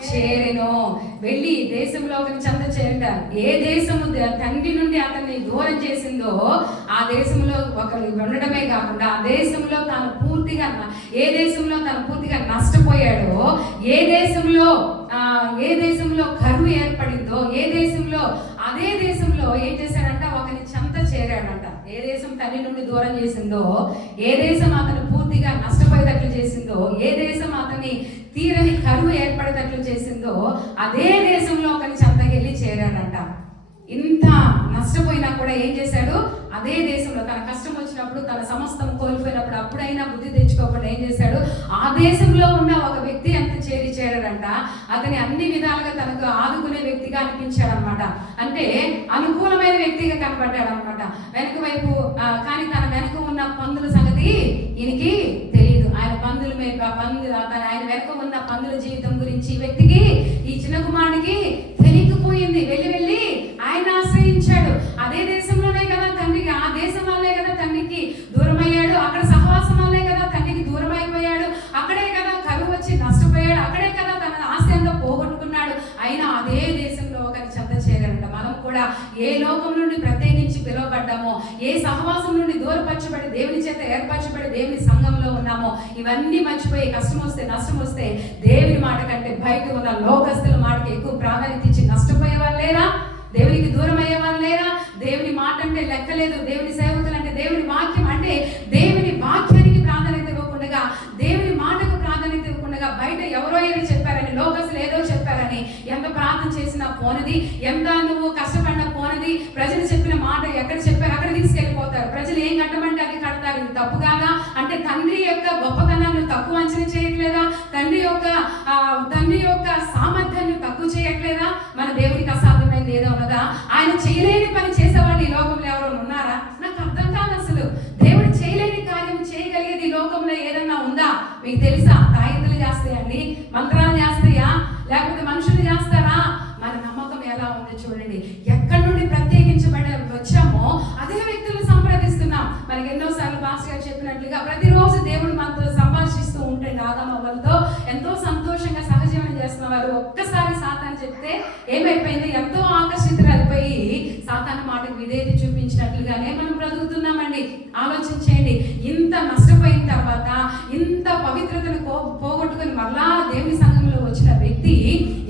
చేరెను. వెళ్ళి దేశంలో ఒకరి చెంత చేరంట. ఏ దేశము తండ్రి నుండి అతన్ని దూరం చేసిందో ఆ దేశంలో ఒకరు ఉండడమే కాకుండా ఆ దేశంలో తాను పూర్తిగా నష్టపోయాడో, ఏ దేశంలో కరువు ఏర్పడిందో, అదే దేశంలో ఏం చేశాడంట, ఒకరి చెంత చేరాడంట. ఏ దేశం తండ్రి నుండి దూరం చేసిందో, ఏ దేశం అతను పూర్తిగా నష్టపోయేటట్లు చేసిందో, ఏ దేశం అతని తీరని కరువు ఏర్పడేటట్లు చేసిందో అదే దేశంలో ఒకరి చెంతకెళ్ళి చేరాడంట. ఇంత నష్టపోయినా కూడా ఏం చేశాడు, అదే దేశంలో తన కష్టం వచ్చినప్పుడు, తన సమస్తం కోల్పోయినప్పుడు అప్పుడైనా బుద్ధి తెచ్చుకోకుండా ఏం చేశాడు, ఆ దేశంలో ఉన్న ఒక వ్యక్తి అంత చేరాడంట. అతని అన్ని విధాలుగా తనకు ఆదుకునే వ్యక్తిగా అనిపించాడు అనమాట. అంటే అనుకూలమైన వ్యక్తిగా కనపడ్డాడు అనమాట. వెనక వైపు కానీ తన వెనక ఉన్న పందుల సంగతి ఈయనకి తెలియదు. ఆయన ఆయన వెనక ఉన్న పందుల జీవితం గురించి ఈ వ్యక్తికి, ఈ చిన్న కుమారుడికి తెలియకపోయింది. వెళ్ళి ఆయన ఆశ్రయించాడు. అదే దేశంలోనే కదా తండ్రికి, ఆ దేశం వల్లే కదా తండ్రికి దూరం అయ్యాడు, అక్కడ సహవాసం వల్లే కదా తండ్రికి దూరం అయిపోయాడు, అక్కడే కదా కరువు వచ్చి నష్టపోయాడు, అక్కడే కదా తన ఆస్తి అంతా పోగొట్టుకున్నాడు. అయినా అదే దేశంలో ఒకరి చెంత చేరాడంట. మనం కూడా ఏ లోకం నుండి ప్రత్యేకించి పిలువబడ్డామో, ఏ సహవాసం నుండి దూరపరచబడి దేవుని చేత ఏర్పరచబడి దేవుని సంఘంలో ఉన్నామో, ఇవన్నీ మర్చిపోయి కష్టం వస్తే నష్టం వస్తే దేవుని మాట కంటే బయట ఉన్న లోకస్తుల మాటకి ఎక్కువ ప్రాధాన్యత ఇచ్చి నష్టపోయే వాళ్ళు లేరా? దేవునికి దూరం అయ్యే వాళ్ళు లేరా? దేవుని మాట అంటే లెక్కలేదు, దేవుని సేవకులు అంటే, దేవుని వాక్యం అంటే దేవుని వాక్యానికి ప్రాధాన్యత ఇవ్వకుండా, దేవుని మాటకు ప్రాధాన్యత ఇవ్వకుండా బయట ఎవరో ఏదో చెప్పారని, లోకస్తులు ఏదో చెప్పారని ఎంత ప్రార్థన చేసినా పోనది, ఎంత నువ్వు కష్టపడినా పోనది. ప్రజలు చెప్పిన మాట ఎక్కడ చెప్పారు అక్కడ తీసుకెళ్ళిపోతారు. ప్రజలు ఏం కట్టమంటే అది కడతారు. ఇది తప్పు కాదా? అంటే తండ్రి యొక్క గొప్పతనాన్ని తక్కువ అంచనా చేయట్లేదా? తండ్రి యొక్క సామర్థ్యాన్ని తక్కువ చేయట్లేదా? మన దేవునికి అసాధ్యమైనది ఏదో ఉన్నదా? ఆయన చేయలేని పని చేసేవాళ్ళు ఈ లోకంలో ఎవరు ఉన్నారా? నాకు అర్థం కాదు అసలు. దేవుడు చేయలేని కార్యం చేయగలిగేది ఈ లోకంలో ఏదన్నా ఉందా? మీకు తెలుసా? తాయితులు చేస్తాయండి, మంత్రాలు చేస్తాయా, లేకపోతే మనుషులు చేస్తారా? మన నమ్మకం ఎలా ఉంది చూడండి. ఎక్కడి నుండి ప్రత్యేకించబడి వచ్చామో అదే వ్యక్తులను సంప్రదిస్తున్నాం. మనకి ఎన్నోసార్లు పాస్టర్ గారు చెప్పినట్లుగా ప్రతిరోజు దేవుడు మనతో సంభాషిస్తూ ఉంటాడు. ఆదామవ్వలతో ఎంతో సంతోషంగా సహజీవనం చేస్తున్న వారు ఒక్కసారి సాతాను చెప్తే ఏమైపోయింది, ఎంతో ఆకర్షితులైపోయి సాతాను మాటకు విధేయత చూపించినట్లుగానే మనం బ్రతుకుతున్నామండి. ఆలోచించేయండి. ఇంత నష్టపోయిన తర్వాత, ఇంత పవిత్రతను పోగొట్టుకుని మళ్ళా దేవుని సంఘంలో వచ్చిన వ్యక్తి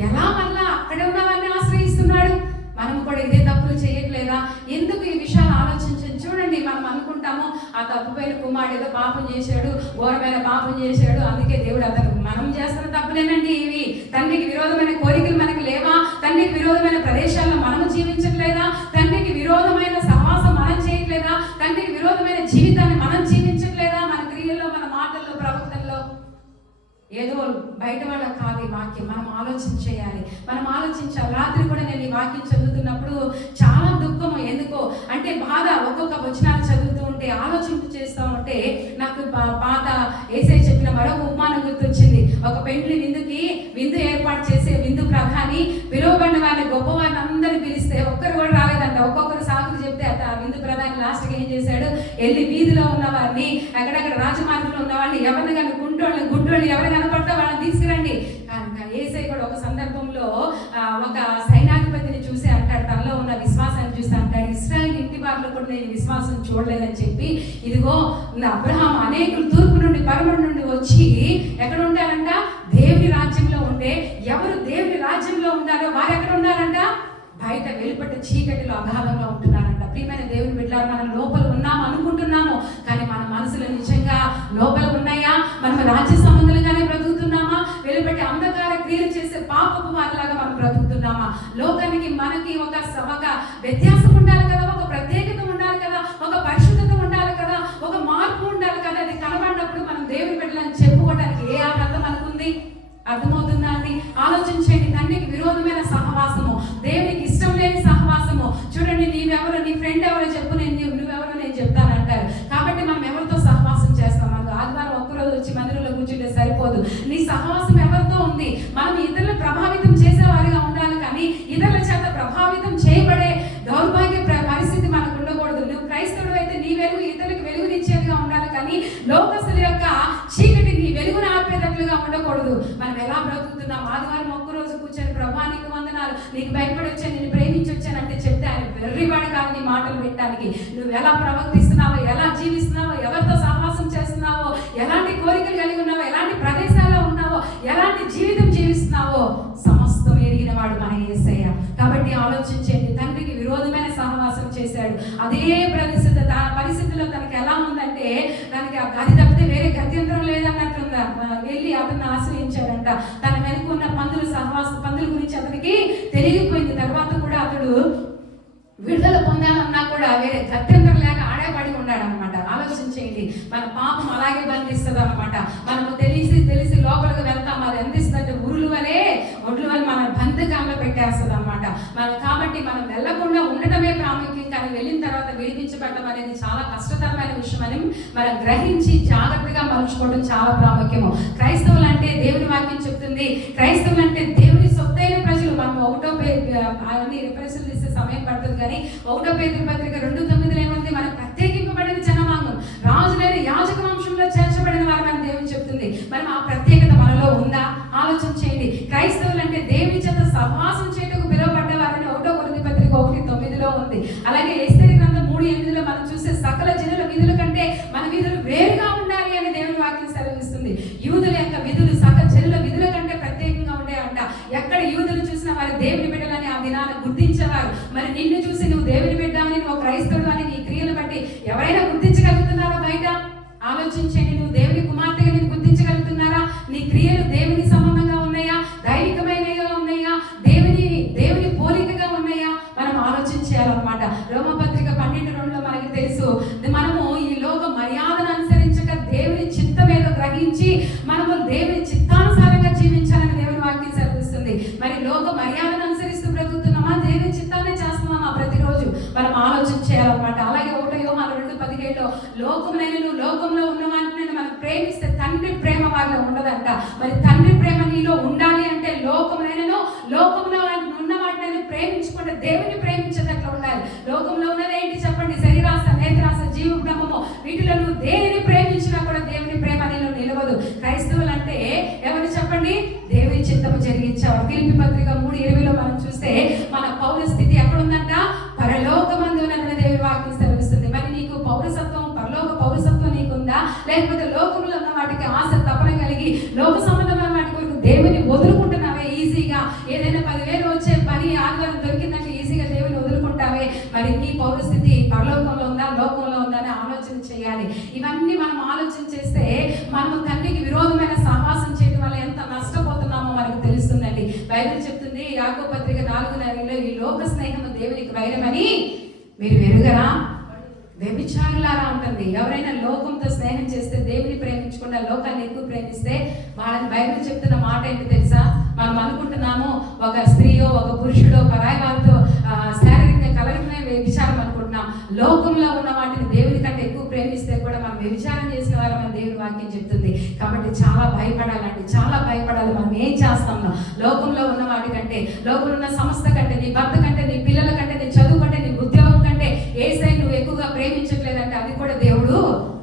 ఎలా మళ్ళా అక్కడే ఉన్న వారిని ఆశ్రయిస్తున్నాడు? మనం కూడా ఇదే తప్పులు చేయట్లేదా? ఎందుకు ఈ విషయాలు ఆలోచించండి. చూడండి, మనం అనుకుంటాము ఆ తప్పుపైన కుమారుడు ఏదో పాపం చేశాడు, ఘోరమైన పాపం చేశాడు, అందుకే దేవుడు అతను. మనం చేస్తున్న తప్పులేనండి ఇవి. తండ్రికి విరోధమైన కోరికలు మనకి లేవా? తండ్రికి విరోధమైన ప్రదేశాల్లో మనము జీవించట్లేదా? తండ్రికి విరోధమైన సహవాసం మనం చేయట్లేదా? తండ్రికి విరోధమైన జీవితాన్ని మనం జీవించట్లేదా? మన క్రియల్లో, మన మాటల్లో, ప్రవర్తనలో ఏదో బయట వాళ్ళకి కాదు ఈ వాక్యం. మనం ఆలోచించేయాలి, మనం ఆలోచించాలి. రాత్రి కూడా నేను ఈ వాక్యం చదువుతున్నప్పుడు చాలా దుఃఖము. ఎందుకో అంటే బాధ. ఒక్కొక్క వచనాలు చదువుతూ ఉంటే, ఆలోచింపు చేస్తూ ఉంటే నాకు పాత యేసయ్య చెప్పిన మరొక ఉపమానం గుర్తొచ్చింది. ఒక పెండ్లి విందు ఏర్పాటు చేసే విందు ప్రధాని పిలువబడిన వారిని, గొప్పవారిని అందరిని పిలిస్తే ఒక్కరు కూడా రాలేదంట. ఒక్కొక్కరు సాకులు చెప్తే ఆ విందు ప్రధాని లాస్ట్కి ఏం చేశాడు, వెళ్ళి వీధిలో ఉన్న వారిని, అక్కడక్కడ రాజమార్గంలో ఉన్న వాళ్ళని, ఎవరిని కానీ గుడ్డోళ్ళు ఎవరు కనపడితే వాళ్ళని తీసుకురండి. యేసయ్య కూడా ఒక సందర్భంలో ఒక సైన్యాధిపతిని చూసి అంటాడు, తనలో ఉన్న విశ్వాసాన్ని చూసి అంటాడు, ఇశ్రాయేలు ఇంటి వారిలో కూడా నేను విశ్వాసం చూడలేదని చెప్పి, ఇదిగో అబ్రహాం అనేకులు తూర్పు నుండి పరమటి నుండి వచ్చి ఎక్కడ ఉంటారంట, దేవుని రాజ్యంలో ఉంటే, ఎవరు దేవుని రాజ్యంలో ఉంటారో వారు ఎక్కడ ఉన్నారంట, బయట వెలుపట్టు చీకటిలో అగాధంలో ఉంటున్నారంట. ప్రియమైన దేవుని బిడ్డలారా, మనం లోపల ఉన్నాము అనుకుంటున్నాము, కానీ మన మనసులో నిజంగా లోపల ఉన్నాయా? మనం రాజ్య సంబంధులుగానే బ్రతుకుతున్నామా? వెలుపట్టి అంధకార క్రియలు చేసే పాపపు వారిలాగా మనం బ్రతుకుతున్నామా? లోకానికి మనకి ఒక వ్యత్యాసం ఉండాలి కదా, ఒక ప్రత్యేకత ఉండాలి కదా, ఒక పరిశుద్ధత ఉండాలి కదా, ఒక మార్పు ఉండాలి కదా. అది కనబడినప్పుడు మనం దేవుని బిడ్డలని చెప్పుకోవడానికి ఏ ఆనందం మనకు అర్థమవుతుందా అండి? ఆలోచించండి. తండ్రికి విరోధమైన సహవాసము, దేవునికి ఇష్టం లేని సహవాసము. చూడండి, నీవెవరు, నీ ఫ్రెండ్ ఎవరో చెప్పు, నువ్వెవరో నేను చెప్తానంటారు. కాబట్టి మనం ఎవరితో సహవాసం చేస్తాం? మనకు ఆదివారం ఒక్కరోజు వచ్చి మందిరంలో కూర్చుంటే సరిపోదు. నీ సహవాసం ఎవరితో ఉంది? మనం ఇతరులను ప్రభావితం చేసేవారిగా ఉండాలి, కానీ ఇతరుల చేత ప్రభావితం చేయబడే దౌర్భాగ్య పరిస్థితి మనకు ఉండకూడదు. నువ్వు క్రైస్తవుడు అయితే నీ వెలుగు ఇతరులకు వెలుగునిచ్చేదిగా ఉండాలి, కానీ లోకస్తుల యొక్క చీకటి నీ వెలుగును ఆర్పేటట్లుగా ఉండకూడదు. మనం ఎలా బ్రతుకుతున్నాం? ఆదివారం ఒక్కరోజు కూర్చొని ప్రభా నీకు వందనాలు, నీకు భయపడి వచ్చాను, నేను ప్రేమించి వచ్చానంటే చెప్తే ఆయన వెర్రివాడు కాదు నీ మాటలు వినడానికి. నువ్వు ఎలా ప్రవర్తిస్తున్నావో, ఎలా జీవిస్తున్నావో, ఎవరితో సహవాసం చేస్తున్నావో, ఎలాంటి కోరికలు కలిగి ఉన్నావో, ఎలాంటి ప్రదేశాల్లో ఉన్నావో, ఎలాంటి జీవితం జీవిస్తున్నావో సమస్తం ఎరిగిన వాడు మన యేసయ్య. కాబట్టి ఆలోచించండి. తండ్రికి విరోధమైన సహవాసం చేశాడు. అదే పరిస్థితిలో తనకి ఎలా ఉందంటే, తనకి అది తప్పితే వేరే గత్యంతరం లేదన్నట్లుందా. వెళ్ళి అతన్ని ఆశ్రయించాడంట. తన వెనుక ఉన్న పందుల గురించి అతనికి తెలియకపోయింది. తర్వాత కూడా అతడు విడుదల పొందాలన్నా కూడా వేరే గత్యంతరం లేక ఆడేపడి ఉన్నాడు అనమాట. ఆలోచించేయండి. మన పాపం అలాగే బంధిస్తుంది అనమాట. మనము తెలిసి లోపలికి వెళ్తాం. అది ఎంత ఇస్తుందంటే ఒడ్లు వలె మన బంధకాల్లో పెట్టేస్తుంది అనమాట. కాబట్టి మనం వెళ్లకుండా ఉండటమే ప్రాముఖ్యం, కానీ వెళ్ళిన తర్వాత విడిపించబడటం అనేది చాలా కష్టతరమైన విషయం అని మనం గ్రహించి జాగ్రత్తగా మలుచుకోవడం చాలా ప్రాముఖ్యము. క్రైస్తవులు అంటే దేవుని వాక్యం చెప్తుంది, క్రైస్తవులు అంటే దేవుని సొత్తైన ప్రజలు. మనం 1వ అన్ని రిఫరెన్సులు తీసే సమయం పడుతుంది, కానీ 1వ పేతురు పత్రిక 2:9 ఏమంది? మనకు ప్రత్యేకింపబడిన జనవాంగం, రాజులైన యాజక వంశంలో చేర్చబడిన వారు అని దేవుని చెప్తుంది. మరి ఆ ప్రత్యేకత మనలో ఉందా? ఆలోచన చేయండి. క్రైస్తవులు అంటే దేవుని చేత సహవాసం చేయటకు పిలువబడ్డవారని 1వ కొరింథీ పత్రిక 1:9 ఉంది. అలాగే ఎస్తేరు గ్రంథం 3:8 మనం చూస్తే సకల జనుల విధుల కంటే మన విధులు వేరుగా ఉండాలి అని దేవుని వాక్యం సెలవిస్తుంది. యూదుల యొక్క విధులు సకల జనుల విధుల కంటే ప్రత్యేకంగా ఉండేవంట. ఎక్కడ యూదులు చూసినా వారి దేవుని బిడ్డలని ఆ దినాన్ని గుర్తించేవారు. మరి నిన్ను చూసి నువ్వు దేవుని బిడ్డ అని, నువ్వు క్రైస్తవుడు అని నీ క్రియలు బట్టి ఎవరైనా గుర్తించగలుగుతున్నారా? బయట ఆలోచించండి. నువ్వు దేవుని కుమార్తెగా నేను గుర్తించగలుగుతున్నారా? నీ క్రియలు దేవుని సంబంధంగా ఉన్నాయా? దైవికమైనగా ఉన్నాయా? దేవుని పోలికగా ఉన్నాయా? మనం ఆలోచించాలన్నమాట. రోమపత్రిక 12:2 మనకి తెలుసు, మనము ఈ లోక మర్యాదను అనుసరించక దేవుని చిత్తం ఏదో గ్రహించి మనము దేవుని చిత్తానుసారంగా జీవించాలని దేవుని వాక్యం సెలవిస్తుంది. మరి లోక మర్యాదను అనుసరిస్తూ బ్రతుకుతున్నామా? దేవుని చిత్తాన్ని చేస్తున్నామా? ప్రతిరోజు మనం ఆలోచన చేయాలన్నమాట. అలాగే 1 యోహాను 2:17 లోకంలో ఉన్న వాటిని మనం ప్రేమిస్తే తండ్రి ప్రేమ వారిలో ఉండదంట. మరి తండ్రి ప్రేమ నీలో ఉండాలి అంటే లోకంలో ఉన్న వాటిని ప్రేమించుకుంటే దేవుని ప్రేమించేటట్లు ఉండాలి. లోకంలో ఉన్నది ఏంటి చెప్పండి? శరీరాశ, నేత్రాశ, జీవ బ్రహ్మము. వీటిలో నువ్వు దేనిని ప్రేమించినా కూడా దేవుని ప్రేమ నీలో నిలవదు. క్రైస్తవులు అంటే ఎవరు చెప్పండి? దేవుని చిత్తము జరిగించావు. ఫిలిప్పీ పత్రిక 3:20 మనం చూస్తే మన పౌర స్థితి ఎక్కడుందంట? పరలోకమందున దేవుని వాక్యం సెలవిస్తుంది. మరి నీకు పౌరసత్వం, పరలోక పౌరసత్వం నీకుందా? లేకపోతే లోకంలో ఉన్న వాటికి ఆశ, తపన కలిగి లోక సంబంధమైన వాటి కొరకు దేవుని వదులుకుంటున్నావే ఈజీగా? ఏదైనా 10,000 వచ్చే పని ఆదివారం దొరికిందంటే ఈజీగా దేవుని వదులుకుంటావే? మరి నీ పౌరస్థితి పరలోకంలో ఉందా, లోకంలో ఉందా అని ఆలోచన చేయాలి. ఇవన్నీ మనం ఆలోచన చేస్తే మనము తండ్రికి విరోధమైన సహవాసం చేయడం వల్ల ఎంత నష్టపోతున్నామో మనకు తెలుస్తుందండి. బైబిల్ చెప్తుంది యాకోబు పత్రిక 4:9 ఈ లోక స్నేహము దేవునికి వైరమని మీరు ఎరుగరా? వ్యభిచారులారా ఉంటుంది. ఎవరైనా లోకంతో స్నేహం చేస్తే దేవుని ప్రేమించకుండా లోకాన్ని ఎక్కువ ప్రేమిస్తే వాళ్ళని బైబిల్ చెప్తున్న మాట ఏంటి తెలుసా? మనం అనుకుంటున్నాము ఒక స్త్రీయో ఒక పురుషుడో పరాయి వాళ్ళతో శారీరకంగా కలగటమే వ్యభిచారం అనుకుంటున్నాం. లోకంలో ఉన్న వాటిని దేవుని కంటే ఎక్కువ ప్రేమిస్తే కూడా మనం వ్యభిచారం చేసిన వారు మన దేవుని వాక్యం చెప్తుంది. కాబట్టి చాలా భయపడాలండి, చాలా భయపడాలి. మనం ఏం చేస్తామో లోకంలో ఉన్న వాటి కంటే, లోకంలో ఉన్న సంస్థ కంటే, నీ భర్త కంటే, నీ పిల్లల కంటే, నీ చదువు కంటే, నీ ఉద్యోగం కంటే ఏసై నువ్వు ఎక్కువగా ప్రేమించట్లేదంటే అది కూడా దేవుడు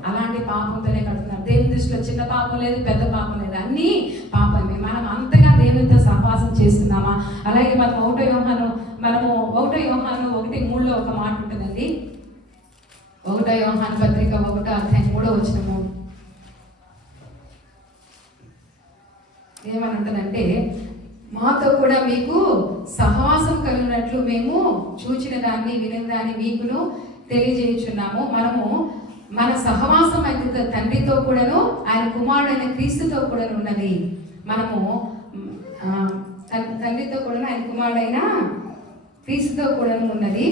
అలాంటి పాపంతోనే కడుతున్నాడు. దేవుని దృష్టిలో చిన్న పాపం లేదు, పెద్ద పాపం లేదు, అన్నీ పాపమే. మనం అంతగా దేవునితో సహవాసం చేస్తున్నామా? అలాగే మనం 1 యోహాను 1:3 ఒక మాట ఉంటుందండి. 1 యోహాను పత్రిక 1:3 ఏమని ఉంటుందంటే, మాతో కూడా మీకు సహవాసం కలిగినట్లు మేము చూచిన దాన్ని వినిన దాన్ని మీకును తెలియజేయుచున్నాము. మనము మన సహవాసం అయితే తండ్రితో కూడాను ఆయన కుమారుడైన క్రీస్తుతో కూడా ఉన్నది. మనము తండ్రితో కూడా ఆయన కుమారుడైన క్రీస్తుతో కూడా ఉన్నది.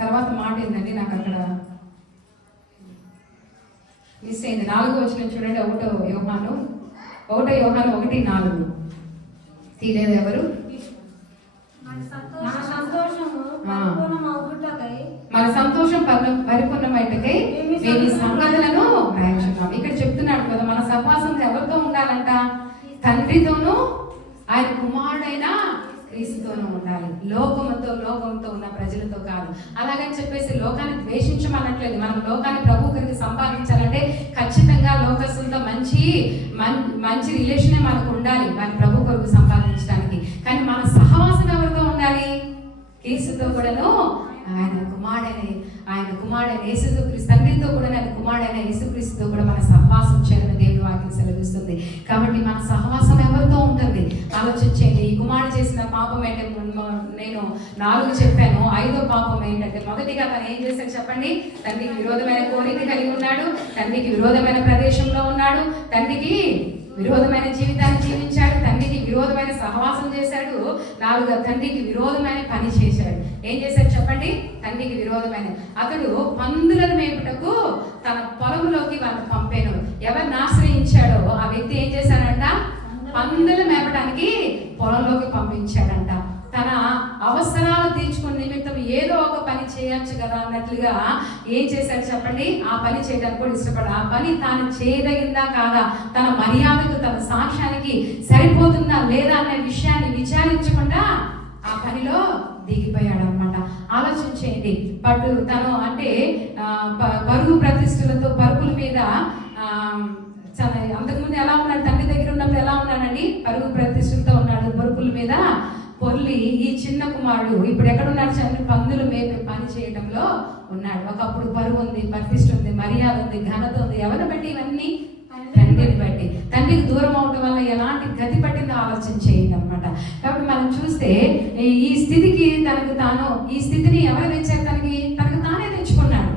తర్వాత మాట ఏంటండి, నాకు అక్కడ మిస్ అయింది. 4వ వచనం చూడండి. 1 యోహాను 1 యోహాను 1:4 తీరేది ఎవరు? మన సంతోషము పరిపూర్ణమగుటకై మన సంతోషం పరిపూర్ణమైటకై మేము ఈ సంగతులను రాయించున్నాం. ఇక్కడ చెప్తున్నాడు కదా, మన సహవాసం ఎవరితో ఉండాలంట? తండ్రితోనూ ఆయన కుమారుడైన క్రీస్తుతోనూ ఉండాలి. లోకంతో ఉన్న ప్రజలతో కాదు. అలాగని చెప్పేసి లోకాన్ని ద్వేషించమనట్లేదు. మనం లోకాన్ని ప్రభు కొరకు సంపాదించాలంటే ఖచ్చితంగా లోకస్తులతో మంచి రిలేషనే మనకు ఉండాలి, మన ప్రభు కొరకు సంపాదించడానికి. కానీ మన సహవాసం ఎవరితో ఉండాలి? క్రీస్తుతో కూడాను, ఆయన కుమారుడైన యేసుక్రీస్తు తండ్రితో కూడా ఆయన కుమారుడైన యేసుక్రీస్తుతో కూడా మన సహవాసం చేయాలని దేవుని వాక్యం సెలవిస్తుంది. కాబట్టి మన సహవాసం ఎవరితో ఉంటుంది ఆలోచించండి. ఈ కుమారుడు చేసిన పాపం ఏంటంటే నేను 4 చెప్పాను. 5వ పాపం ఏంటంటే, మొదటిగా తను ఏం చేశాడు చెప్పండి? తండ్రికి విరోధమైన కోరిక కలిగి ఉన్నాడు, తండ్రికి విరోధమైన ప్రదేశంలో ఉన్నాడు, తండ్రికి విరోధమైన జీవితాన్ని జీవించాడు, తండ్రికి విరోధమైన సహవాసం చేశాడు. 4వ తండ్రికి విరోధమైన పని చేశాడు. ఏం చేశాడు చెప్పండి? తండ్రికి విరోధమైన అతడు పందులను మేపుటకు తన పొలంలోకి వాళ్ళని పంపాను. ఎవరిని ఆశ్రయించాడో ఆ వ్యక్తి ఏం చేశాడంట? పందులు మేపడానికి పొలంలోకి పంపించాడంట. తన అవసరాలు తీర్చుకునే నిమిత్తం ఏదో ఒక పని చేయొచ్చు కదా అన్నట్లుగా ఏం చేశాడు చెప్పండి? ఆ పని చేయడానికి కూడా ఇష్టపడ. ఆ పని తాను చేయదగిందా కాదా, తన మర్యాదకు తన సాక్ష్యానికి సరిపోతుందా లేదా అనే విషయాన్ని విచారించకుండా ఆ పనిలో దిగిపోయాడు అనమాట. ఆలోచించేయండి. తను అంటే పరుగు ప్రతిష్టలతో పరుగుల మీద అంతకుముందు ఎలా ఉన్నాడు? తండ్రి దగ్గర ఉన్నప్పుడు ఎలా ఉన్నాడండి? పరుగు ప్రతిష్టలతో ఉన్నాడు, పరుగుల మీద పొర్లి. ఈ చిన్న కుమారుడు ఇప్పుడు ఎక్కడున్నాడు? పందులు మేపే పని చేయడంలో ఉన్నాడు. ఒకప్పుడు పరువు ఉంది, ప్రతిష్ట ఉంది, మర్యాద ఉంది, ఘనత ఉంది. ఎవరిని బట్టి ఇవన్నీ? తండ్రిని బట్టి. తండ్రికి దూరం అవడం వల్ల ఎలాంటి గతి పట్టిందో ఆలోచన చేయండి అనమాట. కాబట్టి మనం చూస్తే ఈ స్థితికి ఈ స్థితిని ఎవరు తెచ్చారు? తనకు తానే తెచ్చుకున్నాడు.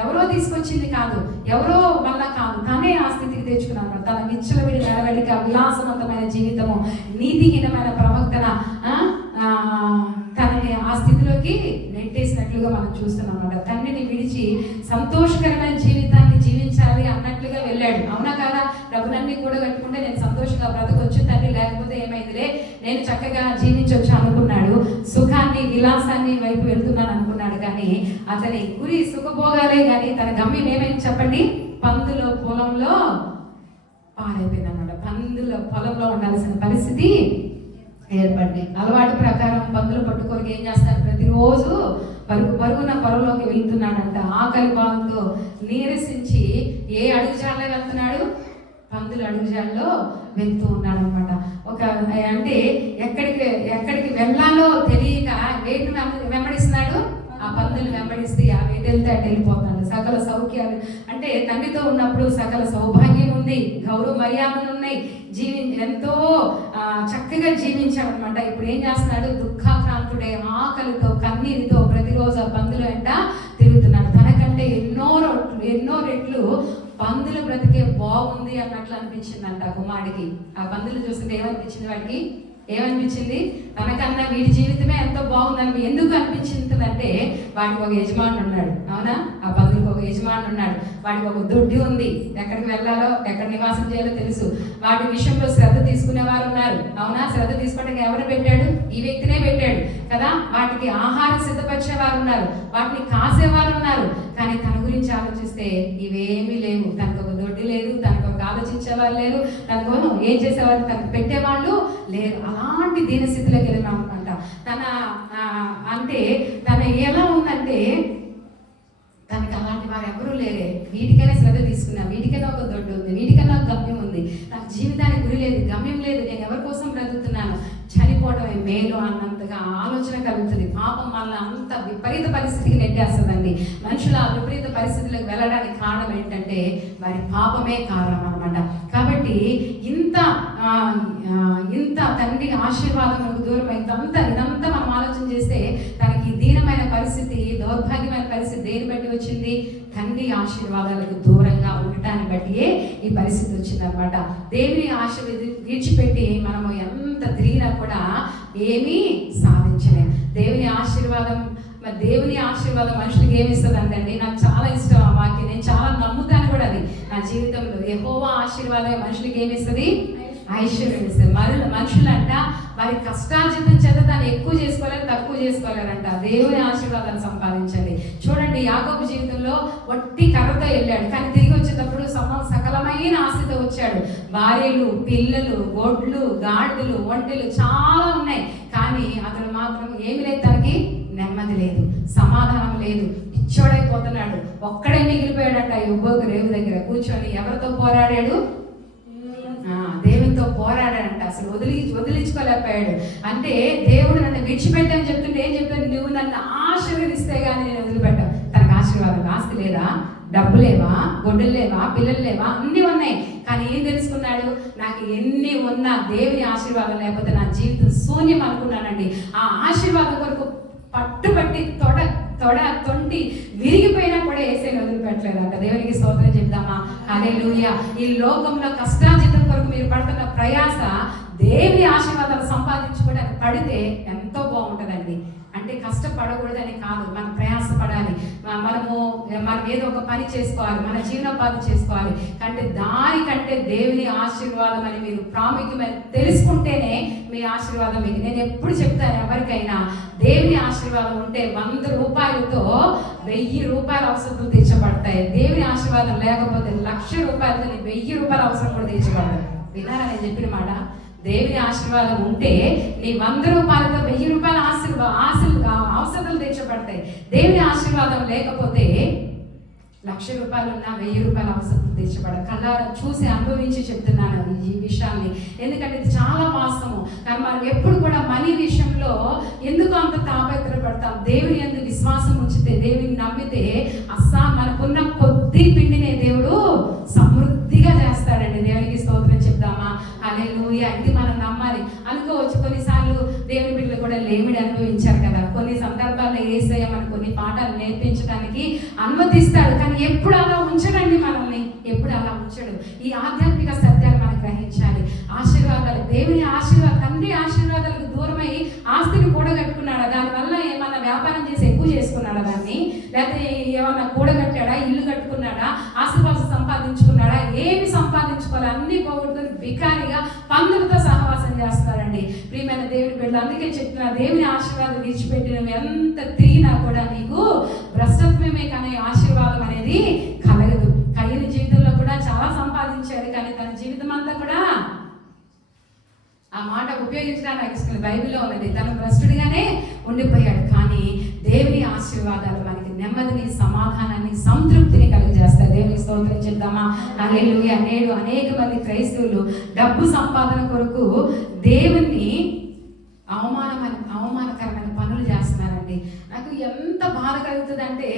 ఎవరో తీసుకొచ్చింది కాదు, ఎవరో వల్ల కాదు, తనే ఆ స్థితికి తెచ్చుకున్నాడు. తన విచ్చలవిడి నడవడిక, విలాసవంతమైన జీవితము, నీతిహీనమైన ప్రవర్తన తనని ఆ స్థితిలోకి నెట్టేసినట్లుగా మనం చూస్తున్నాం అన్నమాట. తండ్రిని విడిచి సంతోషకరమైన జీవితాన్ని జీవించాలి అన్నట్లుగా వెళ్ళాడు. అవునా కాదా? డబ్బులన్నీ కూడా కట్టుకుంటే నేను సంతోషంగా బ్రతకొచ్చు, తండ్రి లేకపోతే ఏమైందిలే, నేను చక్కగా జీవించవచ్చు అనుకున్నాడు. సుఖాన్ని విలాసాన్ని వైపు వెళ్తున్నాను అనుకున్నాడు. కానీ అతని గురి సుఖభోగాలే, కానీ తన గమ్యం ఏమైంది చెప్పండి? పందుల పొలంలో పాడైపోయింది అన్నమాట. పందుల పొలంలో ఉండాల్సిన పరిస్థితి ఏర్పడింది. అలవాటు ప్రకారం పందులు పట్టుకొని ఏం చేస్తారు? ప్రతిరోజు పరుగున పొలంలోకి వెళ్తున్నాడంట. ఆకలి బాధతో నీరసించి ఏ అడుగుజాడలో వెళ్తున్నాడు? పందుల అడుగుజాడలో వెళ్తూ ఉన్నాడు అనమాట. అంటే ఎక్కడికి వెళ్ళాలో తెలియక వేటిని వెంబడిస్తున్నాడు? ఆ పందులు వెంబడిస్తే ఆ వేటి వెళ్తే అటు వెళ్ళిపోతున్నాడు. సకల సౌఖ్యాలు అంటే తండ్రితో ఉన్నప్పుడు సకల సౌభాగ్యం ఉంది, గౌరవ మర్యాదలు ఉన్నాయి, ఎంతో చక్కగా జీవించాడనమాట. ఇప్పుడు ఏం చేస్తున్నాడు? దుఃఖాక్రాంతుడే, ఆకలితో కన్నీటితో ప్రతిరోజు ఆ పందుల వెంట తిరుగుతున్నాడు. తనకంటే ఎన్నో రెట్లు పందులు బ్రతికే బాగుంది అన్నట్లు అనిపించిందంట కుమారుడికి. ఆ పందులు చూస్తుంటే ఏమనిపించింది వాడికి? ఏమనిపించింది? తనకన్నా వీడి జీవితమే ఎంతో బాగుందని ఎందుకు అనిపించిందంటే, వాడికి ఒక యజమానుడు ఉన్నాడు. అవునా? ఆ పందులకు ఒక యజమానుడు ఉన్నాడు. వాడికి ఒక దొడ్డి ఉంది, ఎక్కడికి వెళ్ళాలో ఎక్కడ నివాసం చేయాలో తెలుసు. వాటి విషయంలో శ్రద్ధ తీసుకునేవారు ఉన్నారు. అవునా? శ్రద్ధ తీసుకోవడానికి ఎవరు పెట్టాడు? ఈ వ్యక్తినే పెట్టాడు కదా. వాటికి ఆహారం సిద్ధపరిచేవారు ఉన్నారు, వాటిని కాసేవారు ఉన్నారు. కానీ తన గురించి ఆలోచిస్తే ఇవేమీ లేవు. తనకు ఒక దొడ్డి లేదు, తనకు ఒక ఆలోచించేవారు లేరు, తనకు ఏం చేసేవారు? తనకు పెట్టేవాళ్ళు లేరు. అలాంటి దీనస్థితిలోకి వెళ్ళినాం అనమాట. తన ఎలా ఉందంటే, తనకి అలాంటి వారు ఎవరూ లేరే. వీటికైనా శ్రద్ధ తీసుకున్నా, వీటికైనా ఒక దొడ్డు ఉంది, వీటికైనా ఒక గమ్యం ఉంది. నాకు జీవితానికి గురి లేదు, గమ్యం లేదు, నేను ఎవరి కోసం బ్రతుకుతున్నాను, చనిపోవడమే మేలు అన్నంతగా ఆలోచన కలుగుతుంది. పాపం వల్ల అంత విపరీత పరిస్థితికి నెట్టేస్తుందండి. మనుషులు ఆ విపరీత పరిస్థితులకు వెళ్ళడానికి కారణం ఏంటంటే వారి పాపమే కారణం అనమాట. కాబట్టి ఇంత తండ్రి ఆశీర్వాదములకు దూరం ఇదంతా మనం ఆలోచన చేస్తే తనకి దీనమైన పరిస్థితి, దౌర్భాగ్యమైన పరిస్థితి దేని బట్టి వచ్చింది? తండ్రి ఆశీర్వాదాలకు దూరంగా ఉండటాన్ని బట్టియే ఈ పరిస్థితి వచ్చిందనమాట. దేవుని ఆశ విడిచిపెట్టి మనము ఎంత తిరిగినా కూడా ఏమీ సాధించలేము. దేవుని ఆశీర్వాదం మనుషులకి ఏమి ఇస్తుంది అంటే, నాకు చాలా ఇష్టం ఆ వాక్యం, నేను చాలా నమ్ముతాను కూడా అది నా జీవితంలో. యెహోవా ఆశీర్వాదం మనుషులకి ఏమి ఇస్తుంది? ఐశ్వర్యం ఇస్తాడు. మనుషులంట వారి కష్టార్జితం చేత దాన్ని ఎక్కువ చేసుకోలేరు, తక్కువ చేసుకోలేరంట. దేవుని ఆశీర్వాదాన్ని సంపాదించండి. చూడండి, యాకోబు జీవితంలో వట్టి కర్రతో వెళ్ళాడు, కానీ తిరిగి వచ్చేటప్పుడు సకలమైన ఆస్తితో వచ్చాడు. భార్యలు, పిల్లలు, గొడ్లు, గాడిదలు, ఒంటెలు చాలా ఉన్నాయి. కానీ అతను మాత్రం ఏమి లేదు, తనకి నెమ్మది లేదు, సమాధానం లేదు, పిచ్చోడైపోతున్నాడు. ఒక్కడే మిగిలిపోయాడంట యువకు రేవు దగ్గర కూర్చొని. ఎవరితో పోరాడాడు? దేవునితో పోరాడాడంట. అసలు వదిలించుకోలేకపోయాడు. అంటే దేవుడు నన్ను విడిచిపెట్టని చెప్తుంటే ఏం చెప్తాడు? నువ్వు నన్ను ఆశీర్వదిస్తే కానీ నేను వదిలిపెట్టావు. తనకు ఆశీర్వాదం, ఆస్తి లేదా, డబ్బు లేవా, గొడ్డలు లేవా, పిల్లలు లేవా, అన్నీ ఉన్నాయి. కానీ ఏం తెలుసుకున్నాడు? నాకు ఎన్ని ఉన్నా దేవుని ఆశీర్వాదం లేకపోతే నా జీవితం శూన్యం అనుకున్నానండి. ఆ ఆశీర్వాదం కొరకు పట్టుబట్టి తొంటి విరిగిపోయినా కూడా యేసయ్యను వదిలిపెట్టలేదంట. దేవునికి స్తోత్రం చెప్దామా? హల్లెలూయా. ఈ లోకంలో కష్టార్జితం కొరకు మీరు పడుతున్న ప్రయాస దేవుని ఆశీర్వాదాలు సంపాదించుకోవడానికి పడితే ఎంతో బాగుంటుందండి. అంటే కష్టపడకూడదని కాదు, మనం ప్రయాసపడాలి. మనం ఏదో ఒక పని చేసుకోవాలి, మన జీవనోపాధి చేసుకోవాలి. అంటే దానికంటే దేవుని ఆశీర్వాదం అని మీరు ప్రాముఖ్యమైన తెలుసుకుంటేనే మీ ఆశీర్వాదం మీకు. నేను ఎప్పుడు చెప్తాను ఎవరికైనా, దేవుని ఆశీర్వాదం ఉంటే 100 రూపాయలతో 1000 రూపాయల అవసరం తీర్చబడతాయి. దేవుని ఆశీర్వాదం లేకపోతే 1,00,000 రూపాయలతో 1000 రూపాయల అవసరం కూడా తీర్చబడతాయి. విన్నారా నేను చెప్పిన మాట? దేవుని ఆశీర్వాదం ఉంటే నీ 100 రూపాయలతో 1000 రూపాయల అవసరాలు తీర్చబడతాయి. దేవుని ఆశీర్వాదం లేకపోతే 1,00,000 రూపాయలు ఉన్నా 1000 రూపాయల అవసరం తీర్చబడదు. కళ్ళారా చూసి అనుభవించి చెప్తున్నాను ఈ విషయాన్ని, ఎందుకంటే ఇది చాలా వాస్తవం. కానీ మనం ఎప్పుడు కూడా మనీ విషయంలో ఎందుకు అంత తాపత్రపడతాం? దేవుని యందు విశ్వాసం ఉంచితే, దేవుని నమ్మితే మనకున్న కొద్ది పిండినే దేవుడు సమృద్ధిగా చేస్తాడండి. దేవునికి స్తోత్రం చెప్దామా? హల్లెలూయా. ఇది మనం నమ్మాలి. అనుకోవచ్చు కొన్నిసార్లు దేవుని బిడ్డలు కూడా లేమిడి అనుభవించారు కదా. కొన్ని సందర్భాల్లో యేసయ్య మనకు కొన్ని పాఠాలు నేర్పించడానికి అనుమతిస్తాడు, కానీ ఎప్పుడు అలా ఉంచడండి మనల్ని, ఎప్పుడు అలా ఉంచడు. ఈ ఆధ్యాత్మిక సత్యాలు మనం గ్రహించాలి. ఆశీర్వాదాలు, దేవుని ఆశీర్వాదాలు, తండ్రి ఆశీర్వాదాలకు దూరమై ఆస్తిని కూడగట్టుకున్నాడా? దానివల్ల ఏమన్నా వ్యాపారం చేసి ఎక్కువ చేసుకున్నాడా దాన్ని? లేకపోతే ఏమన్నా కూడగట్టాడా, ఇల్లు కట్టుకున్నాడా, ఆస్తిపాస్తులు సంపాదించుకున్నాడా? ఏమి సంపాదించుకోవాలి, అన్ని పోగొట్టుకుని వికారిగా పందులతో సహవాసం చేస్తారండి. ప్రియమైన దేవుని బిడ్డలు, అందుకే చెప్తున్నా, దేవుని ఆశీర్వాదం విడిచిపెట్టి నువ్వు ఎంత తిరిగినా కూడా నీకు భ్రష్టత్వమే కానీ ఆశీర్వాదం అనేది కలగదు. కయ్యని జీవితంలో కూడా చాలా సంపాదించాడు, కానీ తన జీవితం అంతా కూడా, ఆ మాట ఉపయోగించడానికి నాకు ఇష్టం, బైబిల్లో ఉన్నది, తను భ్రష్టుడిగానే ఉండిపోయాడు. కానీ దేవుని ఆశీర్వాదాలు మనకి నెమ్మదిని, సమాధానాన్ని, సంతృప్తిని కలుగజేస్తాయి. దేవుని స్తోత్రం చెప్దామా? హల్లెలూయా. నేడు అనేక మంది క్రైస్తవులు డబ్బు సంపాదన కొరకు దేవుణ్ణి అవమానకరమైన పనులు చేస్తున్నారండి. నాకు ఎంత బాధ కలుగుతుంది అంటే,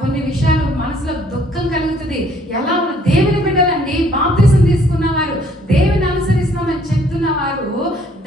కొన్ని విషయాలు మనసులో దుఃఖం కలుగుతుంది. ఎలా ఉన్న దేవుని బిడ్డలండి, బాప్తిసం తీసుకున్నవారు, దేవుని అనుసరిస్తున్నామని చెప్తున్నవారు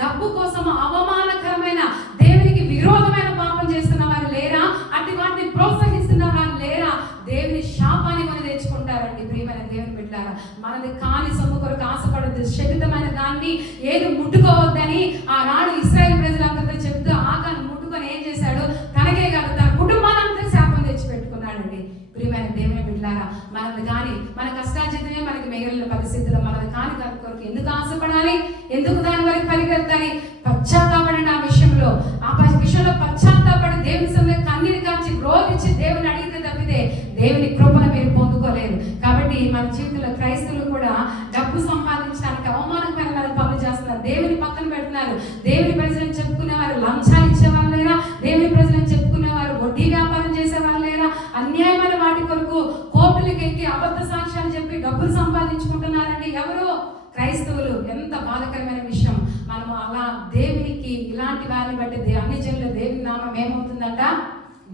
డబ్బు కోసం అవమానకరమైన, దేవునికి విరోధమైన పాపం చేస్తున్నవారు లేరా? అటు వాటిని ప్రోత్సహిస్తున్నవారు లేరా? దేవుని శాపాన్ని మనం తెచ్చుకుంటారండి. ప్రియమైన దేవుని బిడ్డలారా, మనది కాని సొమ్ము కొరకు ఆశపడద్దు, శపితమైన దాన్ని ఏది ముట్టుకోవద్దని ఆనాడు ఇశ్రాయేలు ప్రజలందరితో చెప్తూ ఆకాను ముట్టుకొని ఏం చేశాడు? తనకే కాదు తన కుటుంబానంతా శాపం తెచ్చిపెట్టుకున్నాడండి. ప్రియమైన దేవుని బిడ్డలారా, మనది కానీ, మన కష్టార్జితమే మనకి మిగిలిన పరిస్థితుల్లో మనది కాని దాని కొరకు ఎందుకు ఆశపడాలి? ఎందుకు దాని వరకు పరిగెత్తాలి? పశ్చాత్తాపడండి. ఆ విషయంలో పశ్చాత్తాపడి దేవుని సమయంలో కన్నీరు కాచి రోధించి దేవుని అడిగితే తప్పితే దేవుని కృపను మీరు పొందుకోలేరు. కాబట్టి మన జీవితంలో క్రైస్తవులు కూడా డబ్బు సంపాదించడానికి అవమానకరమైన పనులు చేస్తున్నారు. దేవుని పక్కన పెడుతున్నారు. దేవుని ప్రజలను చెప్పుకునేవారు లంచాలు ఇచ్చేవారు లేరా? దేవుని ప్రజలను చెప్పుకునేవారు వడ్డీ వ్యాపారం చేసేవారు లేరా? అన్యాయమైన వాటి కొరకు కోర్టులకు ఎక్కి అబద్ధ సాక్ష్యాలు చెప్పి డబ్బులు సంపాదించుకుంటున్నారండి. ఎవరు? క్రైస్తవులు. ఎంత బాధకరమైన విషయం. మనము అలా దేవునికి ఇలాంటి వారిని బట్టి అన్ని జనులు దేవుని నామం ఏమవుతుందంట?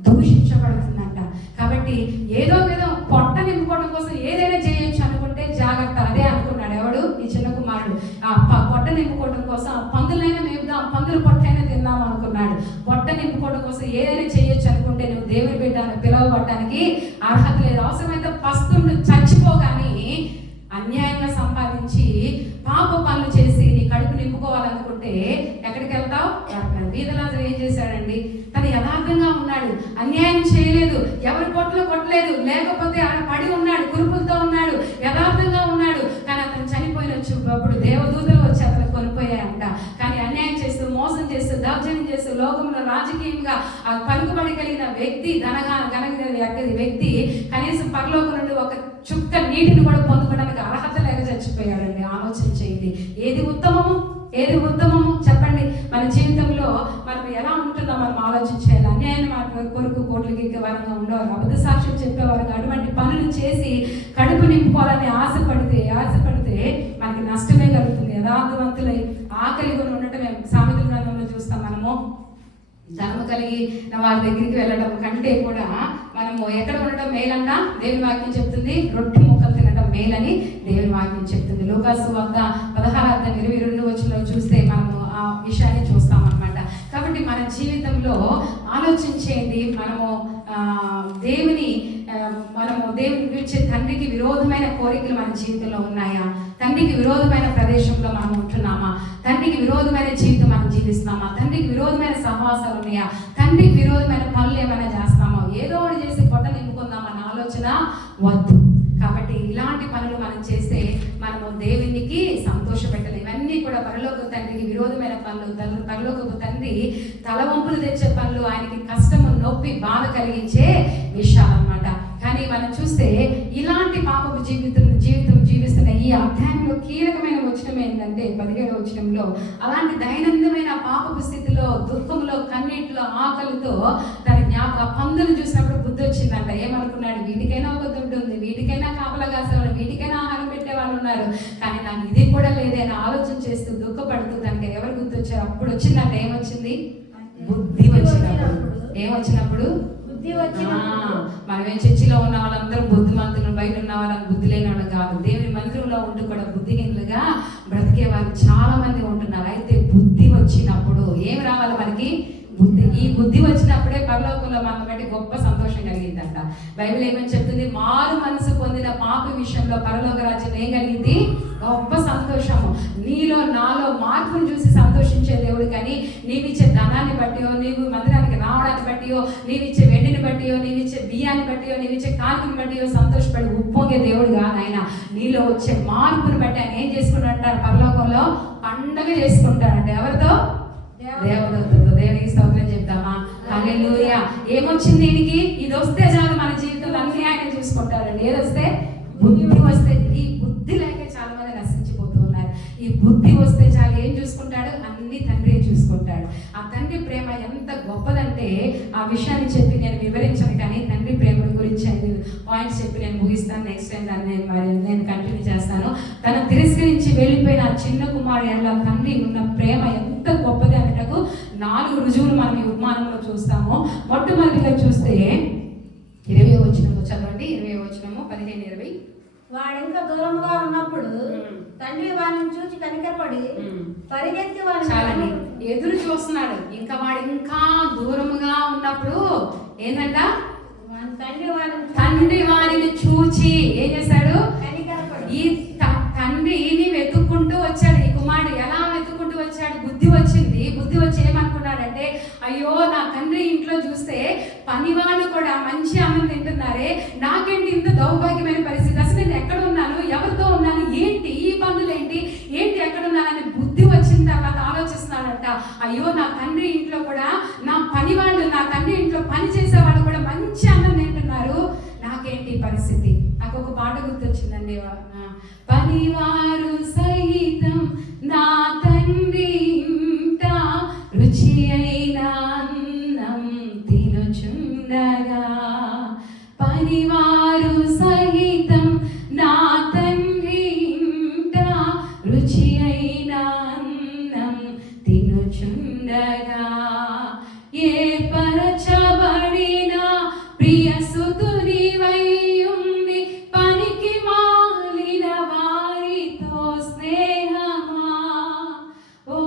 దూషించబడుతుందంట. కాబట్టి ఏదో పొట్ట నింపుకోవడం కోసం ఏదైనా చేయొచ్చు అనుకుంటే జాగ్రత్త. అదే అనుకున్నాడు ఎవడు? ఈ చిన్న కుమారుడు. పొట్ట నింపుకోవడం కోసం పందులైనా మేపుదాం, పందుల పొట్టైనా తిందాం అనుకున్నాడు. పొట్ట నింపుకోవడం కోసం ఏదైనా చేయొచ్చు అనుకుంటే నువ్వు దేవుని బిడ్డను పిలవబడటానికి అర్హత లేదు. అవసరమైతే పస్తుండు చచ్చిపోగాని అన్యాయంగా సంపాదించి పాప పనులు చేసి నీ కడుపు నింపుకోవాలనుకుంటే ఎక్కడికి వెళ్తావు? వీధరాజు ఏం చేశాడండి? తను యథార్థంగా ఉన్నాడు, అన్యాయం చేయలేదు, ఎవరి పొట్టలో కొట్టలేదు, లేకపోతే ఆడ పడి ఉన్నాడు, కురుపులతో ఉన్నాడు, యథార్థంగా ఉన్నాడు. కానీ అతను చనిపోయినప్పుడు దేవదూతలు రాజకీయంగా పలుకుబడి కలిగిన వ్యక్తి, వ్యక్తి కనీసం పరలోకం నుండి ఒక చుక్క నీటిని కూడా పొందుకోవడానికి అర్హత లేక చచ్చిపోయాడండి. ఆలోచన చేయండి, ఏది ఉత్తమము, ఏది ఉత్తమము చెప్పండి. మన జీవితంలో మనం ఎలా ఉంటుందో మనం ఆలోచించాలి. అన్యాయం కొరకు కోట్లకి వారంగా ఉండేవారు, అబద్ధ సాక్ష్యం చెప్పేవారు, అటువంటి పనులు చేసి కడుపు నింపుకోవాలని ఆశపడితే మనకి నష్టమే కలుగుతుంది. యథార్థవంతులై ఆకలి కొని ఉండటమే సామెతల గ్రంథంలో చూస్తాం మనము. ధర్మ కలిగిన వారి దగ్గరికి వెళ్ళడం కంటే కూడా మనము ఎక్కడ ఉండటం మేలంట దేవుని వాక్యం చెప్తుంది. రొట్టె ముక్కలు తినడం మేలని దేవుని వాక్యం చెప్తుంది. లూకాసు వార్త 16:22 చూస్తే మనము ఆ విషయాన్ని చూస్తాం అన్నమాట. కాబట్టి మన జీవితంలో ఆలోచించేయండి, మనము దేవుని గురించి తండ్రికి విరోధమైన కోరికలు మన జీవితంలో ఉన్నాయా? తండ్రికి విరోధమైన ప్రదేశంలో మనం ఉంటున్నామా? తండ్రికి విరోధమైన జీవితం మనం జీవిస్తున్నామా? తండ్రికి విరోధమైన సహవాసాలు ఉన్నాయా? తండ్రికి విరోధమైన పనులు ఏమైనా చేస్తామా? ఏదో ఒకటి చేసి పొట్ట నింపుకుందామన్న ఆలోచన వద్దు. కాబట్టి ఇలాంటి పనులు మనం చేస్తే మనము దేవునికి సంతోషపెట్టాలి. ఇవన్నీ కూడా పరలోక తండ్రికి విరోధమైన పనులు, పరలోకపు తండ్రి తలవంపులు తెచ్చే పనులు, ఆయనకి కష్టము, నొప్పి, బాధ కలిగించే విషయాలు అన్నమాట. కానీ మనం చూస్తే ఇలాంటి పాపపు జీవితం జీవిస్తున్న ఈ అధ్యాయంలో కీలకమైన వచనం ఏంటంటే 17వ వచనంలో, అలాంటి దైనందినమైన పాపపు స్థితిలో, దుఃఖంలో, కన్నీటిలో, ఆకలితో తన పందులు చూసినప్పుడు బుద్ధి వచ్చిందంట. ఏమనుకున్నాడు? వీటికైనా ఒక దుడ్డు ఉంది, వీటికైనా కాపలా కాసేవాళ్ళు, వీటికైనా ఆహారం పెట్టే వాళ్ళు ఉన్నారు, కానీ నాకు ఇది కూడా లేదని ఆలోచన చేస్తూ దుఃఖపడుతూ తనకి ఎవరు గుర్తొచ్చారు? అప్పుడు వచ్చిందంట. ఏమొచ్చింది? బుద్ధి వచ్చినప్పుడు. ఏమొచ్చినప్పుడు? మనమేం చర్చిలో ఉన్న వాళ్ళందరూ బుద్ధిమంతులు, బయట ఉన్న వాళ్ళని బుద్ధి లేని వాళ్ళు కాదు. దేవుని మందిరంలో ఉంటూ కూడా బుద్ధిహీనులుగా బ్రతికే వారు చాలా మంది ఉంటున్నారు. అయితే బుద్ధి వచ్చినప్పుడు ఏం రావాలి మనకి? బుద్ధి. ఈ బుద్ధి వచ్చినప్పుడే పరలోకంలో మనం బట్టి గొప్ప సంతోషం కలిగిందంట. బైబిల్ ఏమని చెప్తుంది? మారు మనసు పొందిన పాపి విషయంలో పరలోక రాజ్యం ఏం కలిగింది? గొప్ప సంతోషము. నీలో నాలో మార్పును చూసి సంతోషించే దేవుడు కానీ నీవిచ్చే ధనాన్ని బట్టియో, నీవు మందిరానికి రావడాన్ని బట్టియో, నీవిచ్చే వెండిని బట్టియో, నీవిచ్చే బియ్యాన్ని బట్టియో, నీవిచ్చే కాకిని బట్టియో సంతోషపడి ఉప్పొంగే దేవుడు కాదు ఆయన. నీలో వచ్చే మార్పును బట్టి ఆయన ఏం చేసుకుంటారంటారు? పరలోకంలో పండగ చేసుకుంటారంట. ఎవరితో? దేవదూతలతో. దేవునికి స్తోత్రం చెప్తామా? హల్లెలూయా. ఏమొచ్చింది దీనికి? ఇది వస్తే చాలు మన జీవితంలో అన్ని ఆయన చూసుకుంటారండి. ఏదొస్తే? బుద్ధి వస్తే. ఈ బుద్ధి లేక చాలా మంది నశించిపోతూ ఉన్నారు. ఈ బుద్ధి వస్తే చాలు ఏం చూసుకుంటాడు? అన్ని తండ్రి చూసుకుంటాడు. ఆ తండ్రి ప్రేమ ఎంత గొప్పదంటే ఆ విషయాన్ని చెప్పి నేను వివరించాను, కానీ తండ్రి ప్రేమ గురించి 5 పాయింట్స్ చెప్పి నేను ముగిస్తాను. నెక్స్ట్ టైం దాన్ని నేను కంటిన్యూ చేస్తాను. తన తిరస్కరించి వెళ్ళిపోయిన ఆ చిన్న కుమారుడు తండ్రి ఉన్న ప్రేమ ఎంత గొప్పది అనేటకు 4 రుజువులు మనం ఈ ఉపమానంలో చూస్తాము. మొట్టమొదటిగా చూస్తే 20వ వచనంలో చదవండి. 20వ వచనము 15-20. వాడు ఇంకా దూరంగా ఉన్నప్పుడు తండ్రి వాడిని చూసి కనికరపడి పరిగెత్తి వాడిని ఎదురు చూస్తున్నాడు. ఇంకా వాడు ఇంకా దూరముగా ఉన్నప్పుడు ఏంటంట? తండ్రి వారిని చూచి ఏం చేశాడు? ఈ తండ్రిని వెతుక్కుంటూ వచ్చాడు. ఈ కుమారుడు ఎలా వెతుక్కుంటూ వచ్చాడు? బుద్ధి వచ్చింది. బుద్ధి వచ్చి ఏమనుకున్నాడంటే, అయ్యో నా తండ్రి ఇంట్లో చూస్తే పనివాళ్ళు కూడా మంచి అన్నం తింటున్నారే, నాకేంటి ఇంత దౌర్భాగ్యమైన పరిస్థితి? అసలు నేను ఎక్కడ ఉన్నాను? ఎవరితో ఉన్నాను? ఏంటి ఈ పనులు? ఏంటి ఎక్కడున్నానని బుద్ధి వచ్చిన తర్వాత ఆలోచిస్తున్నాడంట. అయ్యో నా తండ్రి ఇంట్లో కూడా నా పని వాళ్ళు, నా తండ్రి ఇంట్లో పని చేసే వాళ్ళు కూడా మంచి అన్నం తింటున్నారు, నాకేంటి పరిస్థితి? నాకు ఒక పాట గుర్తొచ్చిందండి. పనివారు సహితం నా తండ్రి ఇంట రుచి అయిన అన్నం తినుచుండగా, పనివారు సహితం నా తండ్రి ఇంట రుచి అయిన అన్నం తినుచుండగా, ఏ పరచబడిన ప్రియ సుతుని వయ్యుండి పనికి మాలిన వారితో స్నేహమా, ఓ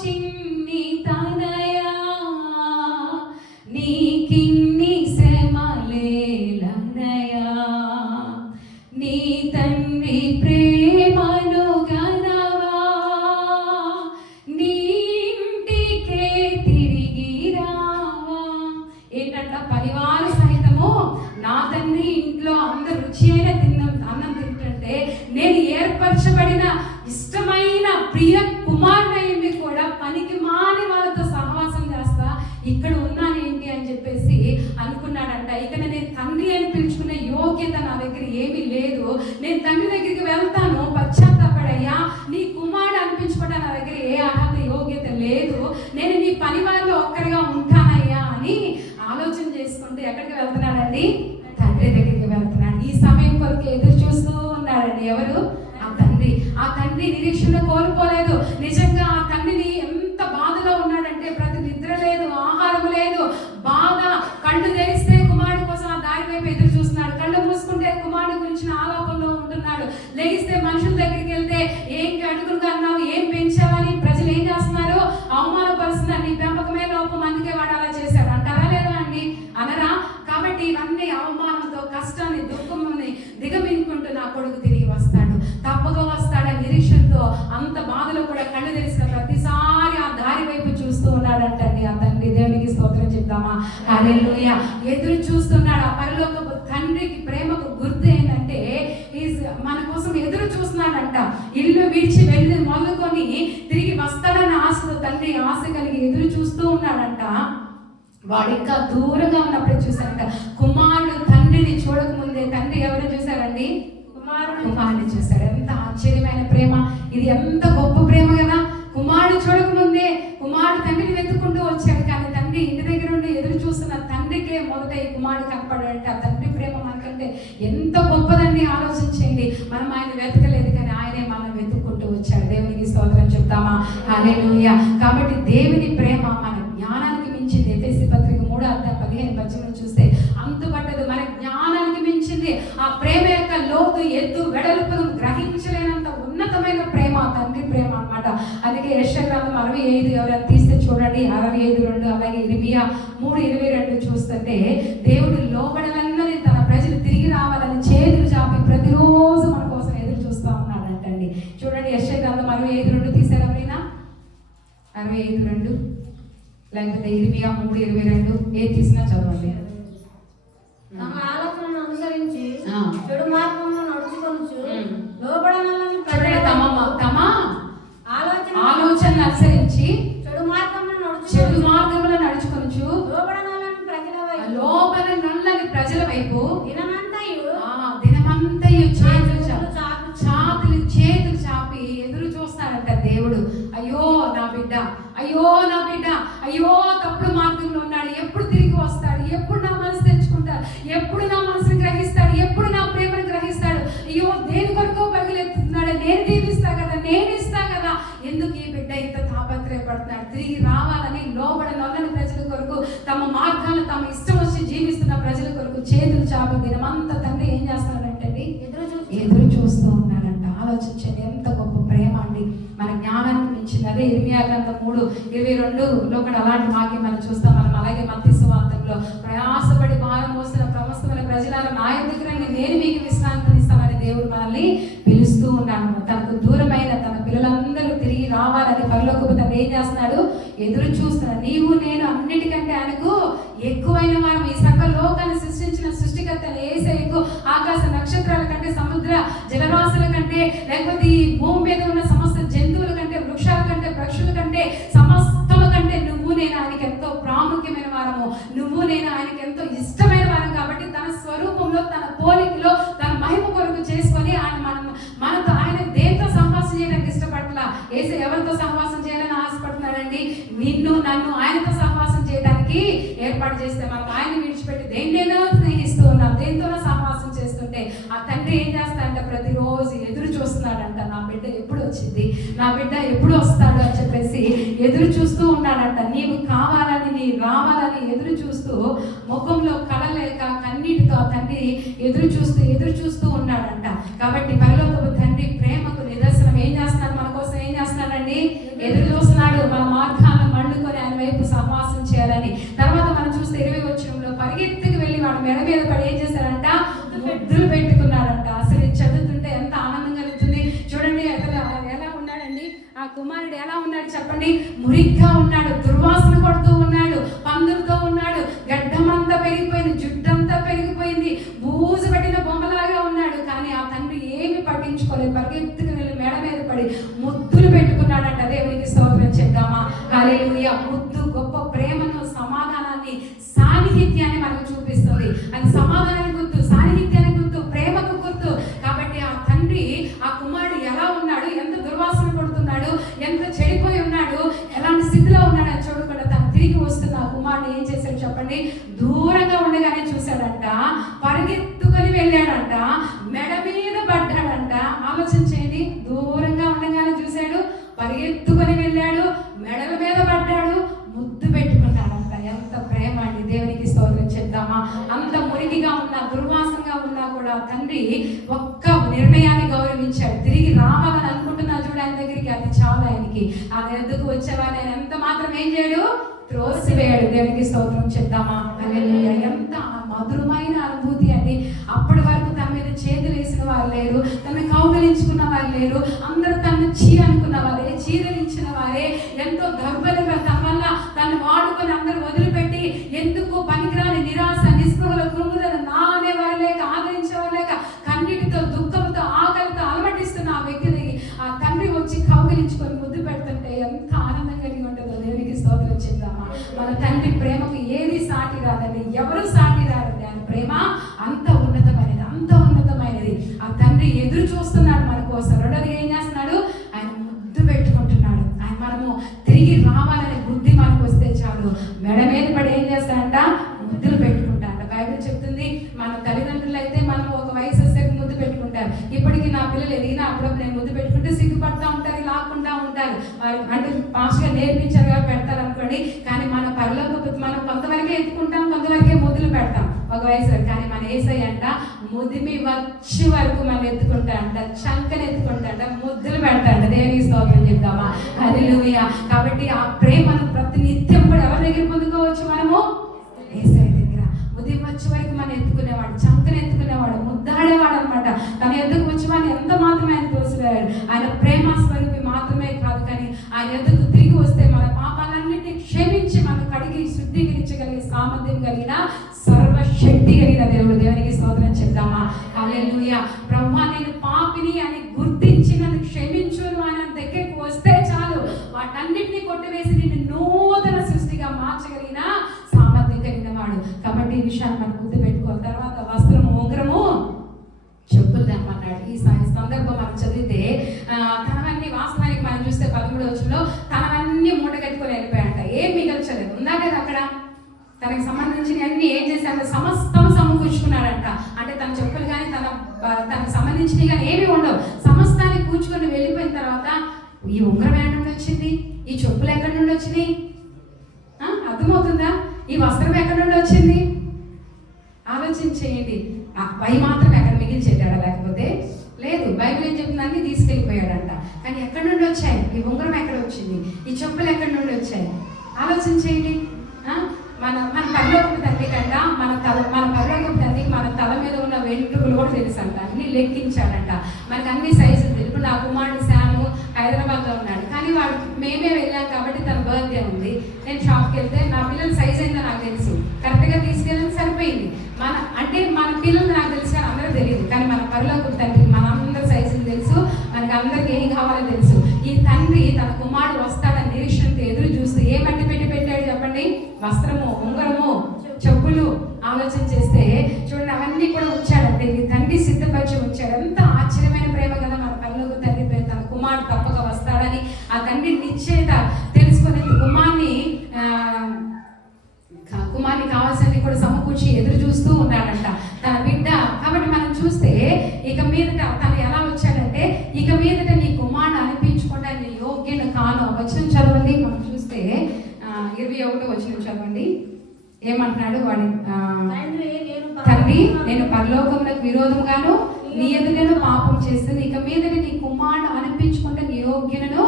చిన్ని తనయా నీకిన్ని శ్రమలేలనయా, నీ తండ్రి ప్రేమను గనవా, నీ ఇంటికే తిరిగి రావా. ఏంటంట? పరివార సహితము నా తండ్రి ఇంట్లో అందరు రుచి అయిన అన్నం తింటుంటే నేను ఏర్పరచబడిన ఇష్టమైన ప్రియ కుమారుడైంది కూడా పనికి మాని వాళ్ళతో సహవాసం ఎవరు? ఆ తండ్రి. ఆ తండ్రి నిరీక్షణ కోల్పోలేదు. నిజంగా ఆ తండ్రిని ఎంత బాధలో ఉన్నాడంటే ప్రతి నిద్ర లేదు, ఆహారం లేదు, బాధ. కళ్ళు తెరిస్తే కుమారుడి కోసం ఆ దారి వైపు ఎదురు చూస్తున్నాడు, కళ్ళు మూసుకుంటే కుమారుడి గురించిన ఆలాపంలో ఉంటున్నాడు, లేగిస్తే మనుషుల దగ్గరికి వెళ్తే ఏం అడుగులుగా అన్నావు, ఏం పెంచావని ప్రజలు ఏం చేస్తున్నారు? అవమానపరుస్తున్నారు. నీ పెంపకమే లోపం, అందుకే వాడు అలా చేశాడు అంటారా లేదా అండి? అనరా? కాబట్టి ఇవన్నీ అవమానంతో, కష్టాన్ని, దుఃఖంని దిగమింగుకుంటూ నా కొడుకు తిరిగి వస్తాడు, తప్పక వస్తాడని నిరీక్షణతో అంత బాధలో కూడా కళ్ళు తెరిసిన ప్రతిసారి ఆ దారి వైపు చూస్తూ ఉన్నాడంటండి ఆ తండ్రి. దేవునికి స్తోత్రం చెప్తామా? హల్లెలూయా. ఎదురు చూస్తున్నాడు. ఆ పరలోకపు తండ్రికి ప్రేమకు గుర్తు ఏంటంటే మన కోసం ఎదురు చూస్తున్నాడంట. ఇల్లు విడిచి వెళ్ళి మొదలుకొని తిరిగి వస్తాడని ఆశతో తండ్రి ఆశ కలిగి ఎదురు చూస్తూ ఉన్నాడంట. వాడు ఇంకా దూరంగా ఉన్నప్పుడే చూశారంట. కుమారుడు తండ్రిని చూడకముందే తండ్రి ఎవరు చూశారండి? కుమారుడిని చూశారు. ఎంత ఆశ్చర్యమైన ప్రేమ ఇది! ఎంత గొప్ప ప్రేమ కదా! కుమారుడు చూడకముందే కుమారుడు తండ్రిని వెతుక్కుంటూ వచ్చాడు. కానీ తండ్రి ఇంటి దగ్గర ఉండి ఎదురు చూస్తున్న తండ్రికే మొదట ఈ కుమారుడు కనపడాడంటే ఆ తండ్రి ప్రేమ మనకంటే ఎంత గొప్పదండి! ఆలోచించండి. మనం ఆయన వెతకలేదు, కానీ ఆయనే మనం వెతుక్కుంటూ వచ్చాడు. దేవునికి స్తోత్రం చెప్తామా? హల్లెలూయా. కాబట్టి దేవుని ప్రేమ మన జ్ఞానానికి మించింది. ఎఫెసీ పత్రిక 3:15 చూస్తే అంతుపట్టదు. మన జ్ఞానానికి మించింది. ఆ ప్రేమ యొక్క లోతు, ఎత్తు, వెడల్పును గ్రహించలేనంత ఉన్నతమైన ప్రేమ తండ్రి ప్రేమ అన్నమాట. అందుకే యెషయా గ్రంథం 65 ఎవరైనా తీస్తే చూడండి, 65:2, అలాగే ఇర్మియా 3:22 చూస్తుంటే దేవుడు లోబడలన్నది తన ప్రజలు తిరిగి రావాలని చేతులు చాపి ప్రతిరోజు మన కోసం ఎదురు చూస్తూ ఉన్నాడంటండి. చూడండి యెషయా గ్రంథం 65:2 తీసారు ఎవరైనా? 65:2 లేకపోతే ఇర్మియా 3:22 ఏ తీసినా చదవండి. తమ ఆలోచనను అనుసరించి చెడు మార్గంలో నడుచుకొనుచు లోబడనలని తమ ఆలోచన అనుసరించి చెడు మార్గంలో నడుచుకొనుచు లోబడ నల్లని ప్రజల వైపు దినమంతయు చేతులు చాపి ఎదురు చూస్తాడంట దేవుడు. అయ్యో నా బిడ్డ, అయ్యో నా బిడ్డ, అయ్యో తప్పుడు మార్గంలో ఉన్నాడు, ఎప్పుడు తిరిగి వస్తాడు, ఎప్పుడు నా మనసు తెచ్చుకుంటాడు, ఎప్పుడు నా మనసును గ్రహిస్తాడు, ఎప్పుడు నా ప్రేమను గ్రహిస్తాడు, అయ్యో దేని కొరకు పగిలెత్తుతున్నాడు, నేను దీవిస్తా కదా, నేను ఇస్తా కదా, ఎందుకు ఈ బిడ్డ ఇంత తాపత్రయపడుతున్నాడు? తిరిగి రావాలని లోబడని ప్రజల కొరకు, తమ మార్గాలను తమ ఇష్టం వచ్చి జీవిస్తున్న ప్రజల కొరకు చేతులు చాపి దినమంతా తండ్రి ఏం చేస్తున్నాడంటే ఎదురు చూస్తూ ఉన్నాడంట. ఆలోచించండి, ఎంత గొప్ప ప్రేమ అండి! మన జ్ఞానానికి మించింది. అదే ఇర్మియా గ్రంథం 3:22 కూడా అలాంటి వాక్యం మనం చూస్తాం. మనం అలాగే మత్తయి సువార్తలో ప్రయాసపడి భారం మోస్తున్న సమస్తమైన ప్రజలారా నా యొద్దకు రండి, నేను మీకు విశ్రాంతినిస్తానని దేవుడు మనల్ని పిలుస్తూ ఉన్నాడు. తనకు దూరమైన తన పిల్లలందరూ తిరిగి రావాలని పరలోకపు తండ్రి ఏం చేస్తున్నాడు? ఎదురు చూస్తున్నాడు. నీవు నేను అన్నిటికంటే ఆయనకు ఎక్కువైన వారు. ఈ సకల లోకాన్ని సృష్టించిన సృష్టికర్త యేసయ్యకు ఆకాశ నక్షత్రాల కంటే, సముద్ర జలరాశుల కంటే, లేకపోతే ఈ భూమి మీద ఉన్న సమస్త జంతువుల కంటే, వృక్షాల కంటే, పక్షుల కంటే, సమస్తము కంటే నువ్వు నేను ఆయనకి ఎంతో ప్రాముఖ్యమైన వారము. నువ్వు నేను ఆయనకి ఎంతో ఇష్టమైన వారం. కాబట్టి తన స్వరూపంలో, తన పోలికలో, తన మహిమ కొరకు చేసుకొని ఆయన మనతో ఆయన దేంతో సహవాసం చేయడానికి ఇష్టపడలా. యేసయ్య ఎవరితో సహవాసం చేయాలని ఆశపడుతున్నాడండి? నిన్ను నన్ను ఆయనతో సహవాసం చేయడానికి ఏర్పాటు చేస్తే మనం ఆయన విడిచిపెట్టి దేన్నైనా స్నేహిస్తూ ఉన్నాం, దేంతోనో సహవాసం చేస్తుంటే ఆ తండ్రి ఏం చేస్తాడంటే ప్రతిరోజు ఎదురు చూస్తున్నాడంట. నా బిడ్డ ఎప్పుడు వచ్చింది, నా బిడ్డ ఎప్పుడు వస్తాడు అని చెప్పేసి ఎదురు చూస్తూ ఉన్నాడంట. నీవు కావాలని, నీ రావాలని ఎదురు చూస్తూ, ముఖంలో కళలేక కన్నీటితో ఆ తండ్రి ఎదురు చూస్తూ ఉన్నాడంట. కాబట్టి పరలోకపు తండ్రి ప్రేమకు నిదర్శనం ఏం చేస్తున్నాడు? మన కోసం ఏం చేస్తున్నాడండి? ఎదురు చూస్తున్నాడు. మన మార్గాలను మండుకొని ఆయన వైపు సహవాసం చేయాలని. తర్వాత మనం చూస్తే 20 వచనంలో పరిగెత్తుకు వెళ్ళి వాడు మెడ మీద పడి ఏం చేశాడంట? ముద్దులు పెట్టుకున్నాడంట. అసలు చదువుతుంటే ఎంత ఆనందం కలుగుతుంది చూడండి. అసలు ఎలా ఉన్నాడండి ఆ కుమారుడు? ఎలా ఉన్నాడు చెప్పండి? మురిగ్గా ఉన్నాడు, దుర్వాసన కొడుతూ ఉన్నాడు, పందులతో ఉన్నాడు, గడ్డమంతా పెరిగిపోయింది, జుట్టంతా పెరిగిపోయింది, బూజు పెట్టిన బొమ్మలాగా ఉన్నాడు. కానీ ఆ తండ్రి ఏమి పట్టించుకోలేదు, పరిగెత్తుకు వెళ్ళి మెడ మీద పడి ముద్దులు పెట్టుకున్నాడంట. దేవునికి స్తోత్రం చెప్దామా? హల్లెలూయా. ముద్దు గొప్ప ప్రేమను, సమాధానాన్ని, సాన్నిహిత్యాన్ని మనకు చూపిస్తుంది. అది సమాధానానికి గుర్తు, సాన్నిహిత్యానికి గుర్తు, ప్రేమకు గుర్తు. కాబట్టి ఆ తండ్రి ఆ కుమారుడు ఎలా ఉన్నాడు, ఎంత దుర్వాసన కొడుతున్నాడు, ఎంత చెడిపోయి ఉన్నాడు, ఎలాంటి స్థితిలో ఉన్నాడు అని చూడకుండా తను తిరిగి వస్తున్న ఆ కుమారుడు ఏం చేశాడు చెప్పండి? దూరంగా ఉండగానే చూశాడంట, పరిగెత్తుకొని వెళ్ళాడంట, మెడ మీద పడ్డాడంట. ఆ ఆలోచన చేయండి. దూరంగా ఉండగానే చూశాడు, పరిగెత్తుకొని వెళ్ళాడు, మెడల మీద పడ్డాడు, ముద్దు పెట్టుకున్నాడంట. ఎంత ప్రేమ అండి! దేవునికి స్తోత్రం చెప్దామా? అంత మురికిగా ఉన్నా, దుర్వాసంగా ఉన్నా కూడా తండ్రి ఒక్క నిర్ణయాన్ని గౌరవించాడు. తిరిగి రావాలని అనుకుంటున్నా చూడు ఆయన దగ్గరికి, అది చాలా ఆయనకి. ఆయన ఎందుకు వచ్చావా నేను ఎంత మాత్రం ఏం చేయడు, త్రోసివేయాడు. దేవునికి స్తోత్రం చెప్దామా? హల్లెలూయా! ఎంత మధురమైన అనుభూతి అండి. అప్పటి వరకు తన మీద చేతులు వేసిన వారు లేరు, తనని కౌగలించుకున్న వారు లేరు, అందరూ తనను చీ అనుకున్న వారే, చీరలించిన వారే, ఎంతో గర్భంగా తన వల్ల తను వాడుకొని అందరూ వదిలిపెట్టి, ఎందుకు పనికిరాని నిరాశ, నిస్పృహలు, కృంగుదల నా అనేవారు లేక, ఆదరించేవారు లేక, కన్నీటితో, దుఃఖంతో, ఆకలితో అలమటిస్తున్న ఆ వ్యక్తిని ఆ తండ్రి వచ్చి కౌగలించుకొని ముద్దు పెడుతుంటే ఎంత ఆనందం కలిగి ఉంటుందో. దేవునికి స్తోత్రం చెప్దామా? మన తండ్రి ప్రేమకు ఏది సాటి రాదండి, ఎవరు సాటి రారండి. ఆయన ప్రేమ అంత ఉన్నతమైనది, అంత ఉన్నతమైనది. ఆ తండ్రి ఎదురు చూస్తున్నాడు మన కోసం. రెండోది ఏం చేస్తున్నాడు? ఆయన ముద్దు పెట్టుకుంటున్నాడు. ఆయన మనము తిరిగి రావాలనే బుద్ధి మనకు వస్తే చాలు, మెడ మీద పడి ఏం చేస్తాడంట? ముద్దులు పెట్టుకుంటాడంట. బైబిల్ చెప్తుంది, మన తల్లిదండ్రులు అయితే మనం ఒక వయసు వస్తే ముద్దు పెట్టుకుంటారు. ఇప్పటికీ నా పిల్లలు ఎదిగినా అప్పుడప్పుడు నేను ముద్దు పెట్టుకుంటే సిగ్గుపడతా ఉంటారు, లాక్కుంటా ఉంటారు. వారు అంటే పాస్ట్గా నేర్పించారు కాబట్టి పెడతారు అనుకోండి. కానీ మన పరలోక మనం కొంతవరకే ఎత్తుకుంటాం, కొంతవరకే ముద్దులు పెడతాం ఒక వయసు. కానీ మన యేసయ్య అంట ముదిమి వచ్చి వరకు మనం ఎత్తుకుంటాడంట, చంకని ఎత్తుకుంటాడంట, ముద్దులు పెడతాడంట. దేవునికి స్తోత్రం చెప్దామా? హల్లెలూయా! కాబట్టి ఆ ప్రేమను ప్రతినిత్యం కూడా ఎవరి దగ్గర పొందుకోవచ్చు? మనము యేసయ్య దగ్గర. ఉదయం వచ్చే వరకు మనం ఎత్తుకునేవాడు, చంకని ఎత్తుకునేవాడు, ముద్దాడేవాడు అనమాట. తన ఎద్దుకు వచ్చి మనం ఎంత మాత్రమే ఆయన తోసివేయాడు. ఆయన ప్రేమ స్వరూపి మాత్రమే కాదు, కానీ ఆయన ఎద్దుకు తిరిగి వస్తే మన పాపాలన్నింటినీ క్షమించి మనం కడిగి శుద్ధీకరించగలిగే సామర్థ్యం కలిగిన, సర్వశక్తి కలిగిన దేవుడు. దేవునికి స్తోత్రం చెప్దామా? హల్లెలూయా! ప్రభువా నేను పాపిని అని గుర్తించి నన్ను క్షమించు ఆయన దగ్గరికి వస్తే చాలు, వాటన్నిటిని కొట్టివేసి నిన్ను నూతన సృష్టిగా మార్చగలిగిన సామర్థ్యం కలిగిన వాడు. కాబట్టి ఈ విషయాన్ని మనం గుర్తు పెట్టుకోవాలి. తర్వాత వస్త్రము, ఉంగరము, చెప్పులు తెమ్మన్నాడు. ఈ సందర్భం మనం చదివితే తనవన్నీ, వాస్తవానికి మనం చూస్తే 13వ వచనంలో తనవన్నీ మూట కట్టుకొని వెళ్ళిపోయాడంట. ఏం మిగల్చలేదు. ఉందా కదా అక్కడ? తనకు సంబంధించిన అన్ని ఏం చేశాడు? సమస్తం సమకూర్చుకున్నాడంట. అంటే తన చెప్పులు కానీ తనకు సంబంధించినవి కానీ ఏమి ఉండవు. సమస్తాన్ని కూర్చుకొని వెళ్ళిపోయిన తర్వాత ఈ ఉంగరం ఎక్కడి నుండి వచ్చింది? ఈ చెప్పులు ఎక్కడి నుండి వచ్చినాయి? అర్థమవుతుందా? ఈ వస్త్రం ఎక్కడి నుండి వచ్చింది? ఆలోచన చేయండి. అవి మాత్రం ఎక్కడ మిగిల్చేటాడా? లేకపోతే లేదు. బైబిల్ ఏం చెప్తుంది? అన్ని తీసుకెళ్ళిపోయాడంట. కానీ ఎక్కడి నుండి వచ్చాయి? ఈ ఉంగరం ఎక్కడ వచ్చింది? ఈ చెప్పులు ఎక్కడి నుండి వచ్చాయి? ఆలోచన చేయండి. మన పరలోకపు తండ్రి కంట, మన పరలోకపు తండ్రికి మన తల మీద ఉన్న వెంట్రుకలు కూడా తెలుసంట. అన్ని లెక్కించాడంట. మనకు అన్ని సైజులు తెలుసు. నా కుమారుడు శాము హైదరాబాద్లో ఉన్నాడు, కానీ వాడు మేమే వెళ్ళాం కాబట్టి తన బర్త్డే ఉంది. నేను షాప్కి వెళ్తే నా పిల్లల సైజ్ ఏందో నాకు తెలుసు, కరెక్ట్గా తీసుకెళ్ళి సరిపోయింది. మన పిల్లలు నాకు తెలుసు కానీ అందరూ తెలియదు. కానీ మన పరలోకపు తండ్రికి మన అందరి సైజులు తెలుసు, మనకి అందరికి ఏం కావాలో తెలుసు. ఈ తండ్రి తన కుమారుడు వస్తాడని నిరీక్షణతో ఎదురు చూస్తూ ఏ మట్టి పెట్టి పెట్టాడు చెప్పండి? వస్త్రము, ఉంగరము, చెప్పులు. ఆలోచన చేస్తే చూడండి, అవన్నీ కూడా ఉంచాడంటే ఈ తండ్రి సిద్ధపరిచి ఉంచాడు. ఎంత ఆశ్చర్యమైన ప్రేమ కదా మన పరలోక తండ్రి. తన కుమారుడు తప్పక వస్తాడని ఆ తండ్రి నిశ్చయత తెలుసుకునే కుమార్ని కావాల్సింది కూడా సమకూర్చి ఎదురు చూస్తూ ఉన్నాడంట తన బిడ్డ. కాబట్టి మనం చూస్తే ఇక మీదట తను ఎలా వచ్చాడంటే, ఇక మీదట నీ కుమారుడు అనిపించకుండా నీ యోగ్యను కాను. వచనం చదవండి. మనం చూస్తే 21వ వచనం చదవండి. ఏమంటున్నాడు వాడి తండ్రి? నేను పరలోకములకు విరోధంగాను నీ ఎదుటను పాపం చేస్తుంది, ఇక మీదట నీ కుమారుడు అనిపించుకుంటే నీ యోగ్యను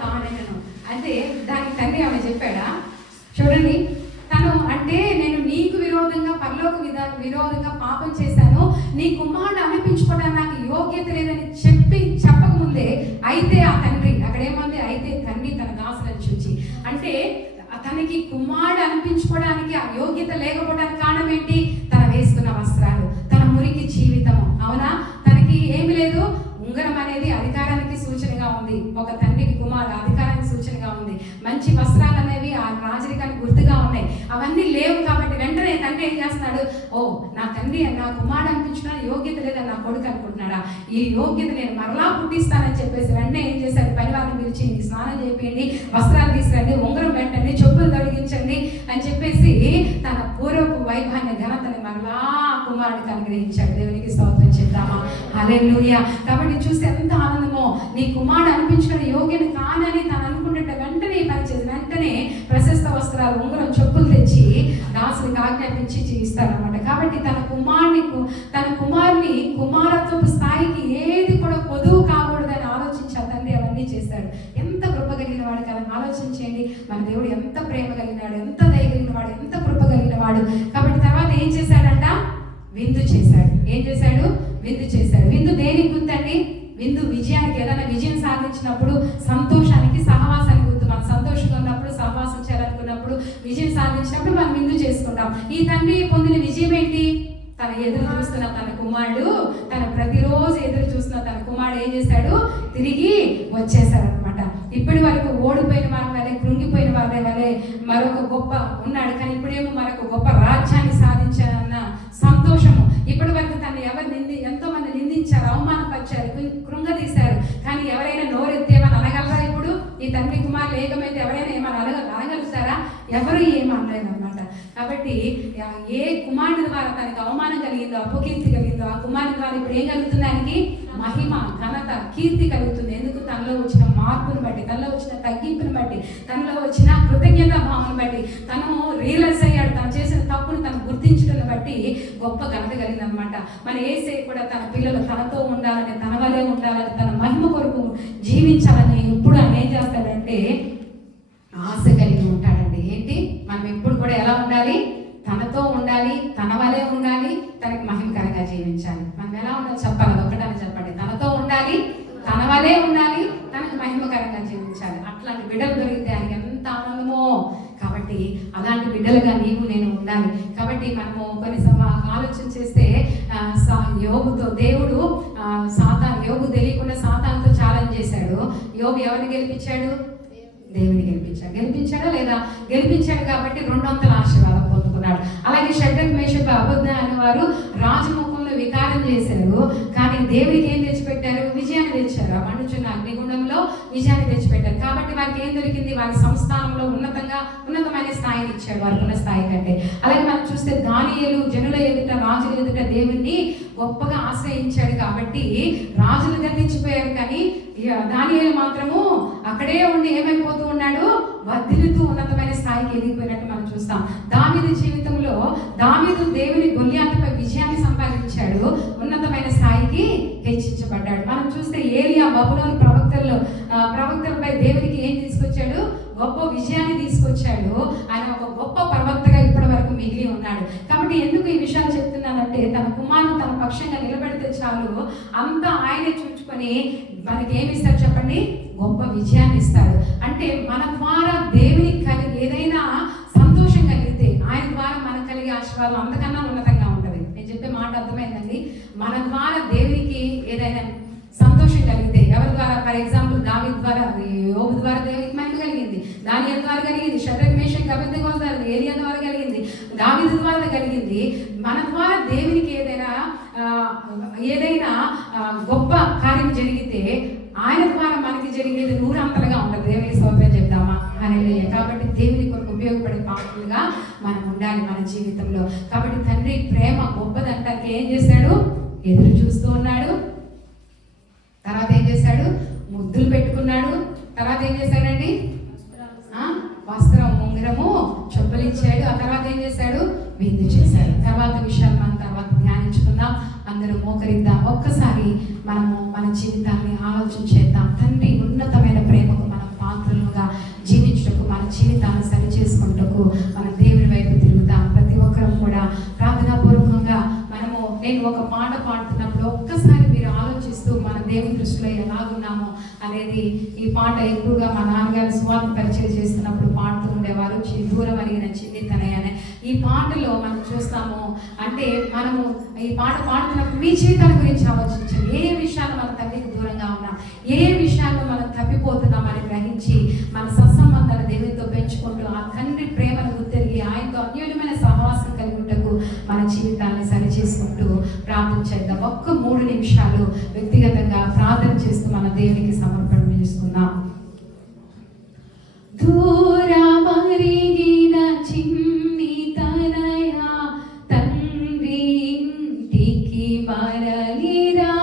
కానను. అంటే దానికి తండ్రి ఆమె చెప్పాడా? చూడండి, తను అంటే నేను నీకు విరోధంగా పరలోక విరోధంగా పాపం చేశాను, నీ కుమారుడు అనిపించుకోవడానికి నాకు యోగ్యత లేదని చెప్పకముందే అయితే ఆ తండ్రి అక్కడ ఏమంది? అయితే తండ్రి తన దాసులను చూచి, అంటే తనకి కుమారుడు అనిపించుకోవడానికి ఆ యోగ్యత లేకపోవడానికి కారణం ఏంటి? తన వేసుకున్న వస్త్రాలు, తన మురికి జీవితము. అవునా? తనకి ఏమి లేదు. ఉంగరం అనేది అధికారానికి సూచనగా ఉంది. ఒక తండ్రికి కుమారుడు అధికారానికి సూచనగా ఉంది. మంచి వస్త్రాలు అనేవి ఆ రాజరికానికి గుర్తుగా ఉన్నాయి. అవన్నీ లేవు కాబట్టి వెంటనే తండ్రి ఏం చేస్తున్నాడు? ఓ నా తండ్రి నా కుమారుడు అనిపించిన యోగ్యత లేదని నా కొడుకు అనుకుంటున్నాడా? ఈ యోగ్యత నేను మరలా పుట్టిస్తానని చెప్పేసి వెంటనే ఏం చేశాడు? పరివారం పిలిచి స్నానం చేయండి, వస్త్రాలు తీసుకురండి, ఉంగరం పెట్టండి, చెప్పులు తొలగించండి అని చెప్పేసి తన పూర్వపు వైభాన్ని ఘనతని మరలా కుమారుడికి అనుగ్రహించాడు. దేవునికి స్తోత్రం చెప్తామా? హల్లెలూయా. కాబట్టి చూస్తే ఎంత ఆనందమో, నీ కుమారుడు అనిపించుకున్న యోగ్యత కానని తను అనుకుంటుంటే వెంటనే ఈ పని చేసి వెంటనే ప్రశస్త వస్త్రాలు, ఉంగరం, చెప్పులు తెచ్చి దాసునికి ఆజ్ఞాపించి ఇస్తారనమాట. కాబట్టి తన కుమారుని కుమారత్వపు స్థాయికి ఏది కూడా పొదువు కాకూడదని ఆలోచించి తండ్రి అవన్నీ చేశాడు. ఎంత కృప కలిగిన వాడు కదా, ఆలోచించండి. మన దేవుడు ఎంత ప్రేమ కలిగినాడు, ఎంత దయ కలిగిన వాడు, ఎంత కృప కలిగిన వాడు. కాబట్టి తర్వాత ఏం చేశాడంట? విందు చేశాడు. ఏం చేశాడు? విందు చేశాడు. విందు దేనికి గుర్తండి? విందు విజయానికి. ఏదైనా విజయం సాధించినప్పుడు సంతోషానికి, సహవాసానికి గుర్తు. మనం సంతోషంగా ఉన్నప్పుడు, సహవాసం చేయాలనుకున్నప్పుడు, విజయం సాధించినప్పుడు మనం విందు చేసుకుంటాం. ఈ తండ్రి పొందిన విజయం ఏంటి? తన ఎదురు చూస్తున్న తన కుమారుడు, తన ప్రతిరోజు ఎదురు చూస్తున్న తన కుమారుడు ఏం చేశాడు? తిరిగి వచ్చేసాడు అనమాట. ఇప్పటి వరకు ఓడిపోయిన వాళ్ళ వల్లే, కృంగిపోయిన వాళ్ళ వల్లే మరొక గొప్ప ఉన్నాడు, కానీ ఇప్పుడేమో మరొక గొప్ప రాజ్యాన్ని సాధించాడన్న సంతోషము. ఇప్పటి వరకు తను ఎంతో మంది నిందించారు, అవమానపరిచారు, కృంగదీశారు, కానీ ఎవరైనా నోరెత్తేమని అనగలరా? ఇప్పుడు ఈ తండ్రి కుమారులు ఏకమైతే ఎవరైనా ఏమని అనగలుగుతారా? ఎవరు ఏమనలేదు అనమాట. కాబట్టి ఏ కుమారుడి ద్వారా తనకి అవమానం కలిగిందో, అపకీర్తి కలిగిందో, ఆ కుమారుడి ద్వారా ఇప్పుడు ఏం కలుగుతుంది? దానికి మహిమ, ఘనత, కీర్తి కలుగుతుంది. ఎందుకు? తనలో వచ్చిన మార్పును బట్టి, తనలో వచ్చిన తగ్గింపుని బట్టి, తనలో వచ్చిన కృతజ్ఞత భావన బట్టి, తను రియలైజ్ అయ్యాడు, తను చేసిన తప్పును తను గుర్తించడం బట్టి గొప్ప ఘనత కలిగింది అనమాట. మన యేసే కూడా తన పిల్లలు తనతో ఉండాలని, తన వలే ఉండాలని, తన మహిమ కొరకు జీవించాలని ఎప్పుడు ఆయన ఏం చేస్తాడంటే ఆశ కలిగి ఉంటాడండి. ఏంటి? మనం ఎప్పుడు కూడా ఎలా ఉండాలి? తనతో ఉండాలి, తన వలే ఉండాలి, తనకి మహిమకరంగా జీవించాలి. మనం ఎలా ఉండాలి చెప్పాలి? అదొకటని చెప్పండి. తనతో ఉండాలి, తన వలే ఉండాలి, తనకు మహిమకరంగా జీవించాలి. అట్లాంటి బిడ్డలు దొరికితే ఆయనకి ఎంత ఆనందమో. కాబట్టి అలాంటి బిడ్డలుగా నీవు నేను ఉండాలి. కాబట్టి మనము కొన్ని ఆలోచన చేస్తే యోబుతో దేవుడు యోబు తెలియకుండా సాతానుతో ఛాలెంజ్ చేశాడు. యోబు ఎవరిని గెలిపించాడు? దేవుని గెలిపించాడా లేదా? గెలిపించాడు. కాబట్టి 200 ఆశీర్వాదం పొందుకున్నాడు. అలాగే షడ్రక్, మేషక్, అబేద్నెగో అనేవారు రాజముఖంలో వికారం చేశారు, కానీ దేవుడికి ఏం తెచ్చిపెట్టారు? విజయాన్ని తెచ్చారు. ఆ మండుచున్న అగ్నిగుండంలో విజయాన్ని తెచ్చిపెట్టారు. కాబట్టి వారికి ఏం దొరికింది? వారి సంస్థానంలో ఉన్నతమైన స్థాయిని ఇచ్చాడు, వారికి ఉన్న స్థాయి కంటే. అలాగే మనం చూస్తే దానియేలు జనుల ఎదుట, రాజుల ఎదుట దేవుణ్ణి గొప్పగా ఆశ్రయించాడు. కాబట్టి రాజులు గర్తించిపోయారు, కానీ దానియేలు మాత్రము అక్కడే ఉండి ఏమైపోతూ ఉన్నాడు? వర్ధిల్లుతూ ఉన్నతమైన స్థాయికి ఎదిగిపోయినట్టు మనం చూస్తాం. దావీదు జీవితంలో దావీదు దేవుని గొల్యాతుపై విజయాన్ని సంపాదించాడు, ఉన్నతమైన స్థాయికి హెచ్చించబడ్డాడు. మనం చూస్తే ఏలియా బబులోను ప్రవక్తలపై దేవునికి ఏం తీసుకొచ్చాడు? గొప్ప విజయాన్ని తీసుకొచ్చాడు. ఆయన ఒక గొప్ప ప్రవక్తగా ఇప్పటి వరకు మిగిలి ఉన్నాడు. కాబట్టి ఎందుకు ఈ విషయాలు చెప్తున్నానంటే, తన కుమారుడు తన పక్షంగా నిలబెడితే చాలు, అంతా ఆయనే చూచుకొని మనకి ఏమి ఇస్తాడు చెప్పండి? గొప్ప విజయాన్ని ఇస్తాడు. అంటే మన ద్వారా దేవునికి కలిగి ఏదైనా సంతోషం కలిగితే, ఆయన ద్వారా మనకు కలిగే ఆశీర్వాదం అంతకన్నా ఉన్నతంగా ఉంటుంది. నేను చెప్పే మాట అర్థమైందండి? మన ద్వారా దేవునికి ఏదైనా సంతోషం కలిగితే, ఎవరి ద్వారా? ఫర్ ఎగ్జాంపుల్ దావీదు ద్వారా, యోబు ద్వారా దేవునికి మహిమ కలిగింది, దానియేలు ద్వారా కలిగింది, షడ్రక్, మేషక్, అబేద్నెగో ద్వారా, ఏలియా ద్వారా కలిగింది, దావీదు ద్వారా కలిగింది. మన ద్వారా దేవునికి ఏదైనా గొప్ప కార్యం జరిగితే, ఆయన ద్వారా మనకి జరిగేది 100 అంతలుగా ఉంటుంది. దేవునికి స్తోత్రం చెప్దామా? హల్లెలూయా. కాబట్టి దేవుని కొరకు ఉపయోగపడే పాత్రలుగా మనం ఉండాలి మన జీవితంలో. కాబట్టి తండ్రి ప్రేమ గొప్పదంటానికి ఏం చేశాడు? ఎదురు చూస్తూ ఉన్నాడు. తర్వాత ఏం చేశాడు? ముద్దులు పెట్టుకున్నాడు. తర్వాత ఏం చేశాడండి? వస్త్రం, ఉంగరము, చెప్పులు ఇచ్చాడు. ఆ తర్వాత ఏం చేశాడు? విందు చేశాడు. తర్వాత విషయాలు మనం తర్వాత ధ్యానించుకుందాం. అందరూ మోకరిద్దాం. ఒక్కసారి మనము మన జీవితాన్ని ఆలోచన చేద్దాం. తండ్రి ఉన్నతమైన ప్రేమకు మనం పాత్రలుగా జీవించుటకు, మన జీవితాన్ని సరి చేసుకుంటకు మన దేవుని వైపు తిరుగుతాం. ప్రతి ఒక్కరం కూడా ప్రార్థనాపూర్వకంగా నేను ఒక పాట పాడుతున్నప్పుడు ఒక్కసారి మీరు ఆలోచిస్తూ మన దేవుని దృష్టిలో ఎలాగున్నామో అనేది, ఈ పాట ఎక్కువగా మా నాన్నగారు స్వార్థ పరిచయం చేస్తున్నప్పుడు పాడుతూ ఉండేవారు. దూరం అడిగిన చిన్ని తనయ్య. ఈ పాటలో మనం చూస్తాము, అంటే మనము ఈ పాట పాడుతున్నప్పుడు మీ జీవితాల గురించి ఆలోచించండి. ఏ విషయాలు మన తండ్రికి దూరంగా ఉన్నాం, ఏ విషయాల్లో మనం తప్పిపోతున్నామని గ్రహించి మన సత్సంబంధాలు దేవునితో పెంచుకుంటూ ఆ తండ్రి ప్రేమను గుర్తిరిగి ఆయనతో అన్యోన్యమైన సహవాసం కలిగి ఉంటకు మన జీవితాన్ని సరి చేసుకుంటూ ప్రార్థన చేద్దాం. ఒక్క 3 నిమిషాలు వ్యక్తిగతంగా ప్రార్థన చేస్తూ మన దేవునికి సమర్పణ చేసుకుందాం. దూరమరిగిన చిన్ని తనయ తండ్రి ఇంటికి మరలిరా,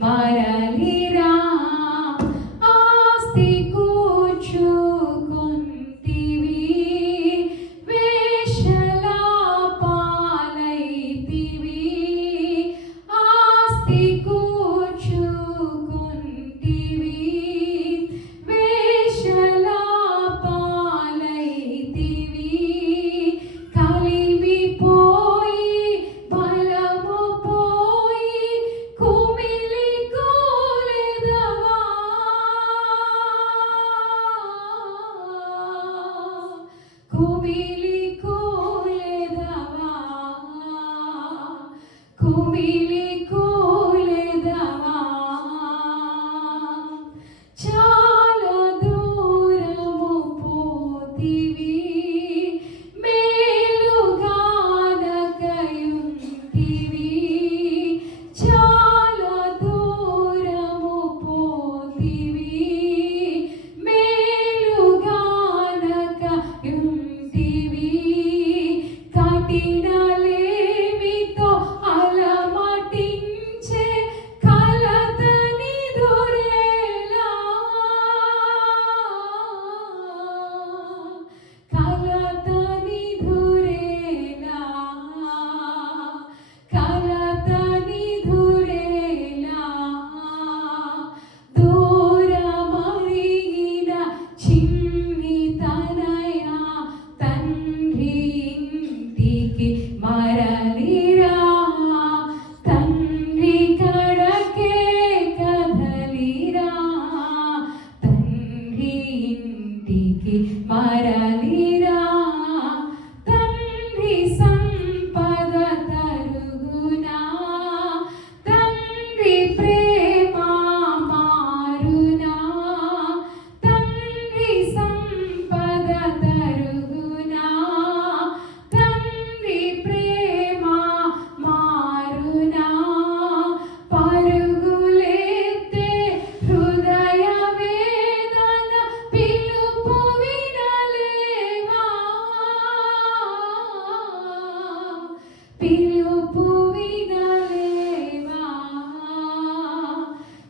మరలిరా ఆస్తి కూర్చుకొంటివి వేషల పాలైతివి ఆస్తి కూర్చుకొంటివి వేషల పాలైతివి కలిమిపోయి బలము పోయి కుమిలి కూలెదవా కుమిలి కూలెదవా కుమిలి కూలెదవా చాలా దూరము పోతివి మేలుగానకయుంటివి చాలా దూరము పోతివి మేలుగానకయుంటివి కఠినలేమితో అలమటించే కలతని దొరేలా కలతని దురేలా కలతని దురేలా దూరమరిగిన చిన్ని తనయ తండ్రి ఇంటికి మరలిరా తండ్రి కడకే కదలిరా తండ్రి ఇంటికి మరలిరా తండ్రి సంపద తరుగునా తండ్రి ప్రేమ మారునా తండ్రి సంపద తరుగునా తండ్రి ప్రేమ మారునా పరుగులెత్తే హృదయ వేదన పిలుపు వినలేవా పిలుపు వినలేవా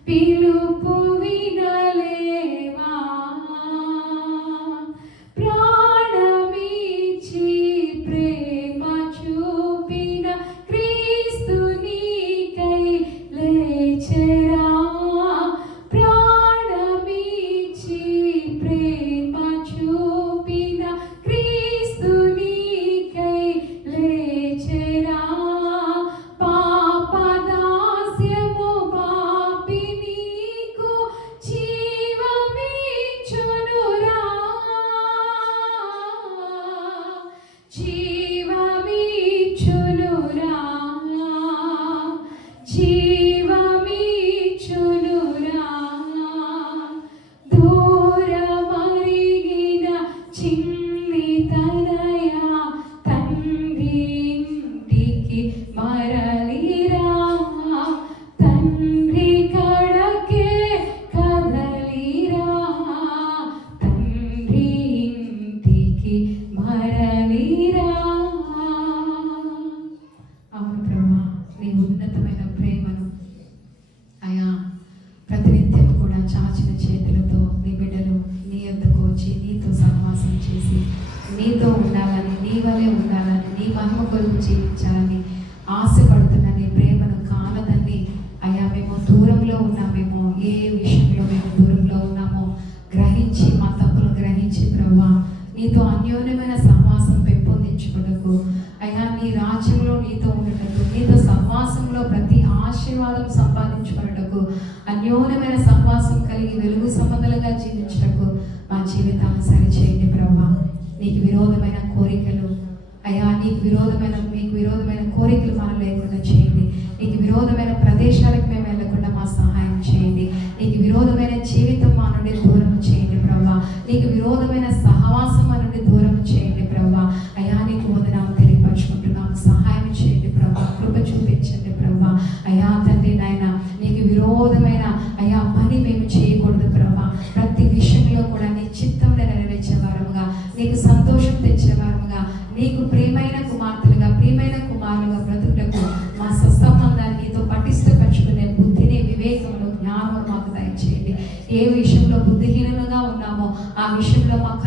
పిలుపు వినలేవా ప్రాణమిచ్చి ప్రేమ చూపిన క్రీస్తు నీకై లేచెరా ప్రాణమిచ్చి ప్రేమ చూపిన క్రీస్తు నీకై లేచెరా పాపదాస్యము పాపి నీకు జీవమిచ్చునురా జీవమిచ్చునురా జీవమిచ్చునురా దూరమరిగిన చిన్ని తనయ తండ్రి ఇంటికి మరలిరా తండ్రి కడకే కదలిరా తండ్రి ఇంటికి మరలిరా అవును ప్రభా నీ ఉన్నతమైన ప్రేమను అయా ప్రతినిత్యం కూడా చాచిన చేతులతో నీ బిడ్డలు నీ యొద్దకు వచ్చి నీతో సహవాసం చేసి నీతో ఉండాలని నీ వలె ఉండాలని నీ మహిమ కొరకు జీవించాలని ఆశపడుతున్న నీ ప్రేమను కాలదని అయా మేము దూరంలో ఉన్నామేమో ఏ విషయంలో మేము దూరంలో ఉన్నామో గ్రహించి మా తప్పులు గ్రహించి ప్రభా నీతో అన్యోన్యమైన సహవాసం పెంపొందించుటకు అయ్యా నీ రాజ్యంలో నీతో ఉండటకు నీతో సహవాసంలో ప్రతి ఆశీర్వాదం సంపాదించుకున్నటకు అన్యోన్యమైన సహవాసం కలిగి వెలుగు సంబంధాలుగా జీవించటకు మా జీవితాన్ని సరిచేయండి ప్రభా నీకు విరోధమైన కోరికలు అయ్యా మీకు విరోధమైన కోరికలు మనం లేకుండా చేయండి నీకు విరోధమైన ప్రదేశాలకు మేము వెళ్ళకుండా మా సహాయం చేయండి నీకు విరోధమైన జీవితం మా నుండి దూరం చేయండి ప్రభా నీకు విరోధమైన సహవాసం మా నుండి దూరం చేయండి ప్రభా అయ్యా నీకు వందనాలు తెలియపరచుకుంటున్నాము సహాయం చేయండి ప్రభా కృప చూపించండి ప్రభా అయ్యా తండ్రి నాయన నీకు విరోధమైన అయ్యా పని మేము చేయకూడదు ప్రభా ప్రతి విషయంలో కూడా నీ చిత్తం నెరవేర్చేవారముగా నీకు సంతోషం తెచ్చేవారముగా నీకు ప్రియమైన కుమార్తెలుగా ప్రియమైన కుమారులుగా బ్రతుకుటకు మా సత్సంబంధాన్ని నీతో పటిష్టపరచుకునే బుద్ధిని వివేక ఏ విషయంలో బుద్ధిహీనులుగా ఉన్నామో ఆ విషయంలో మాకు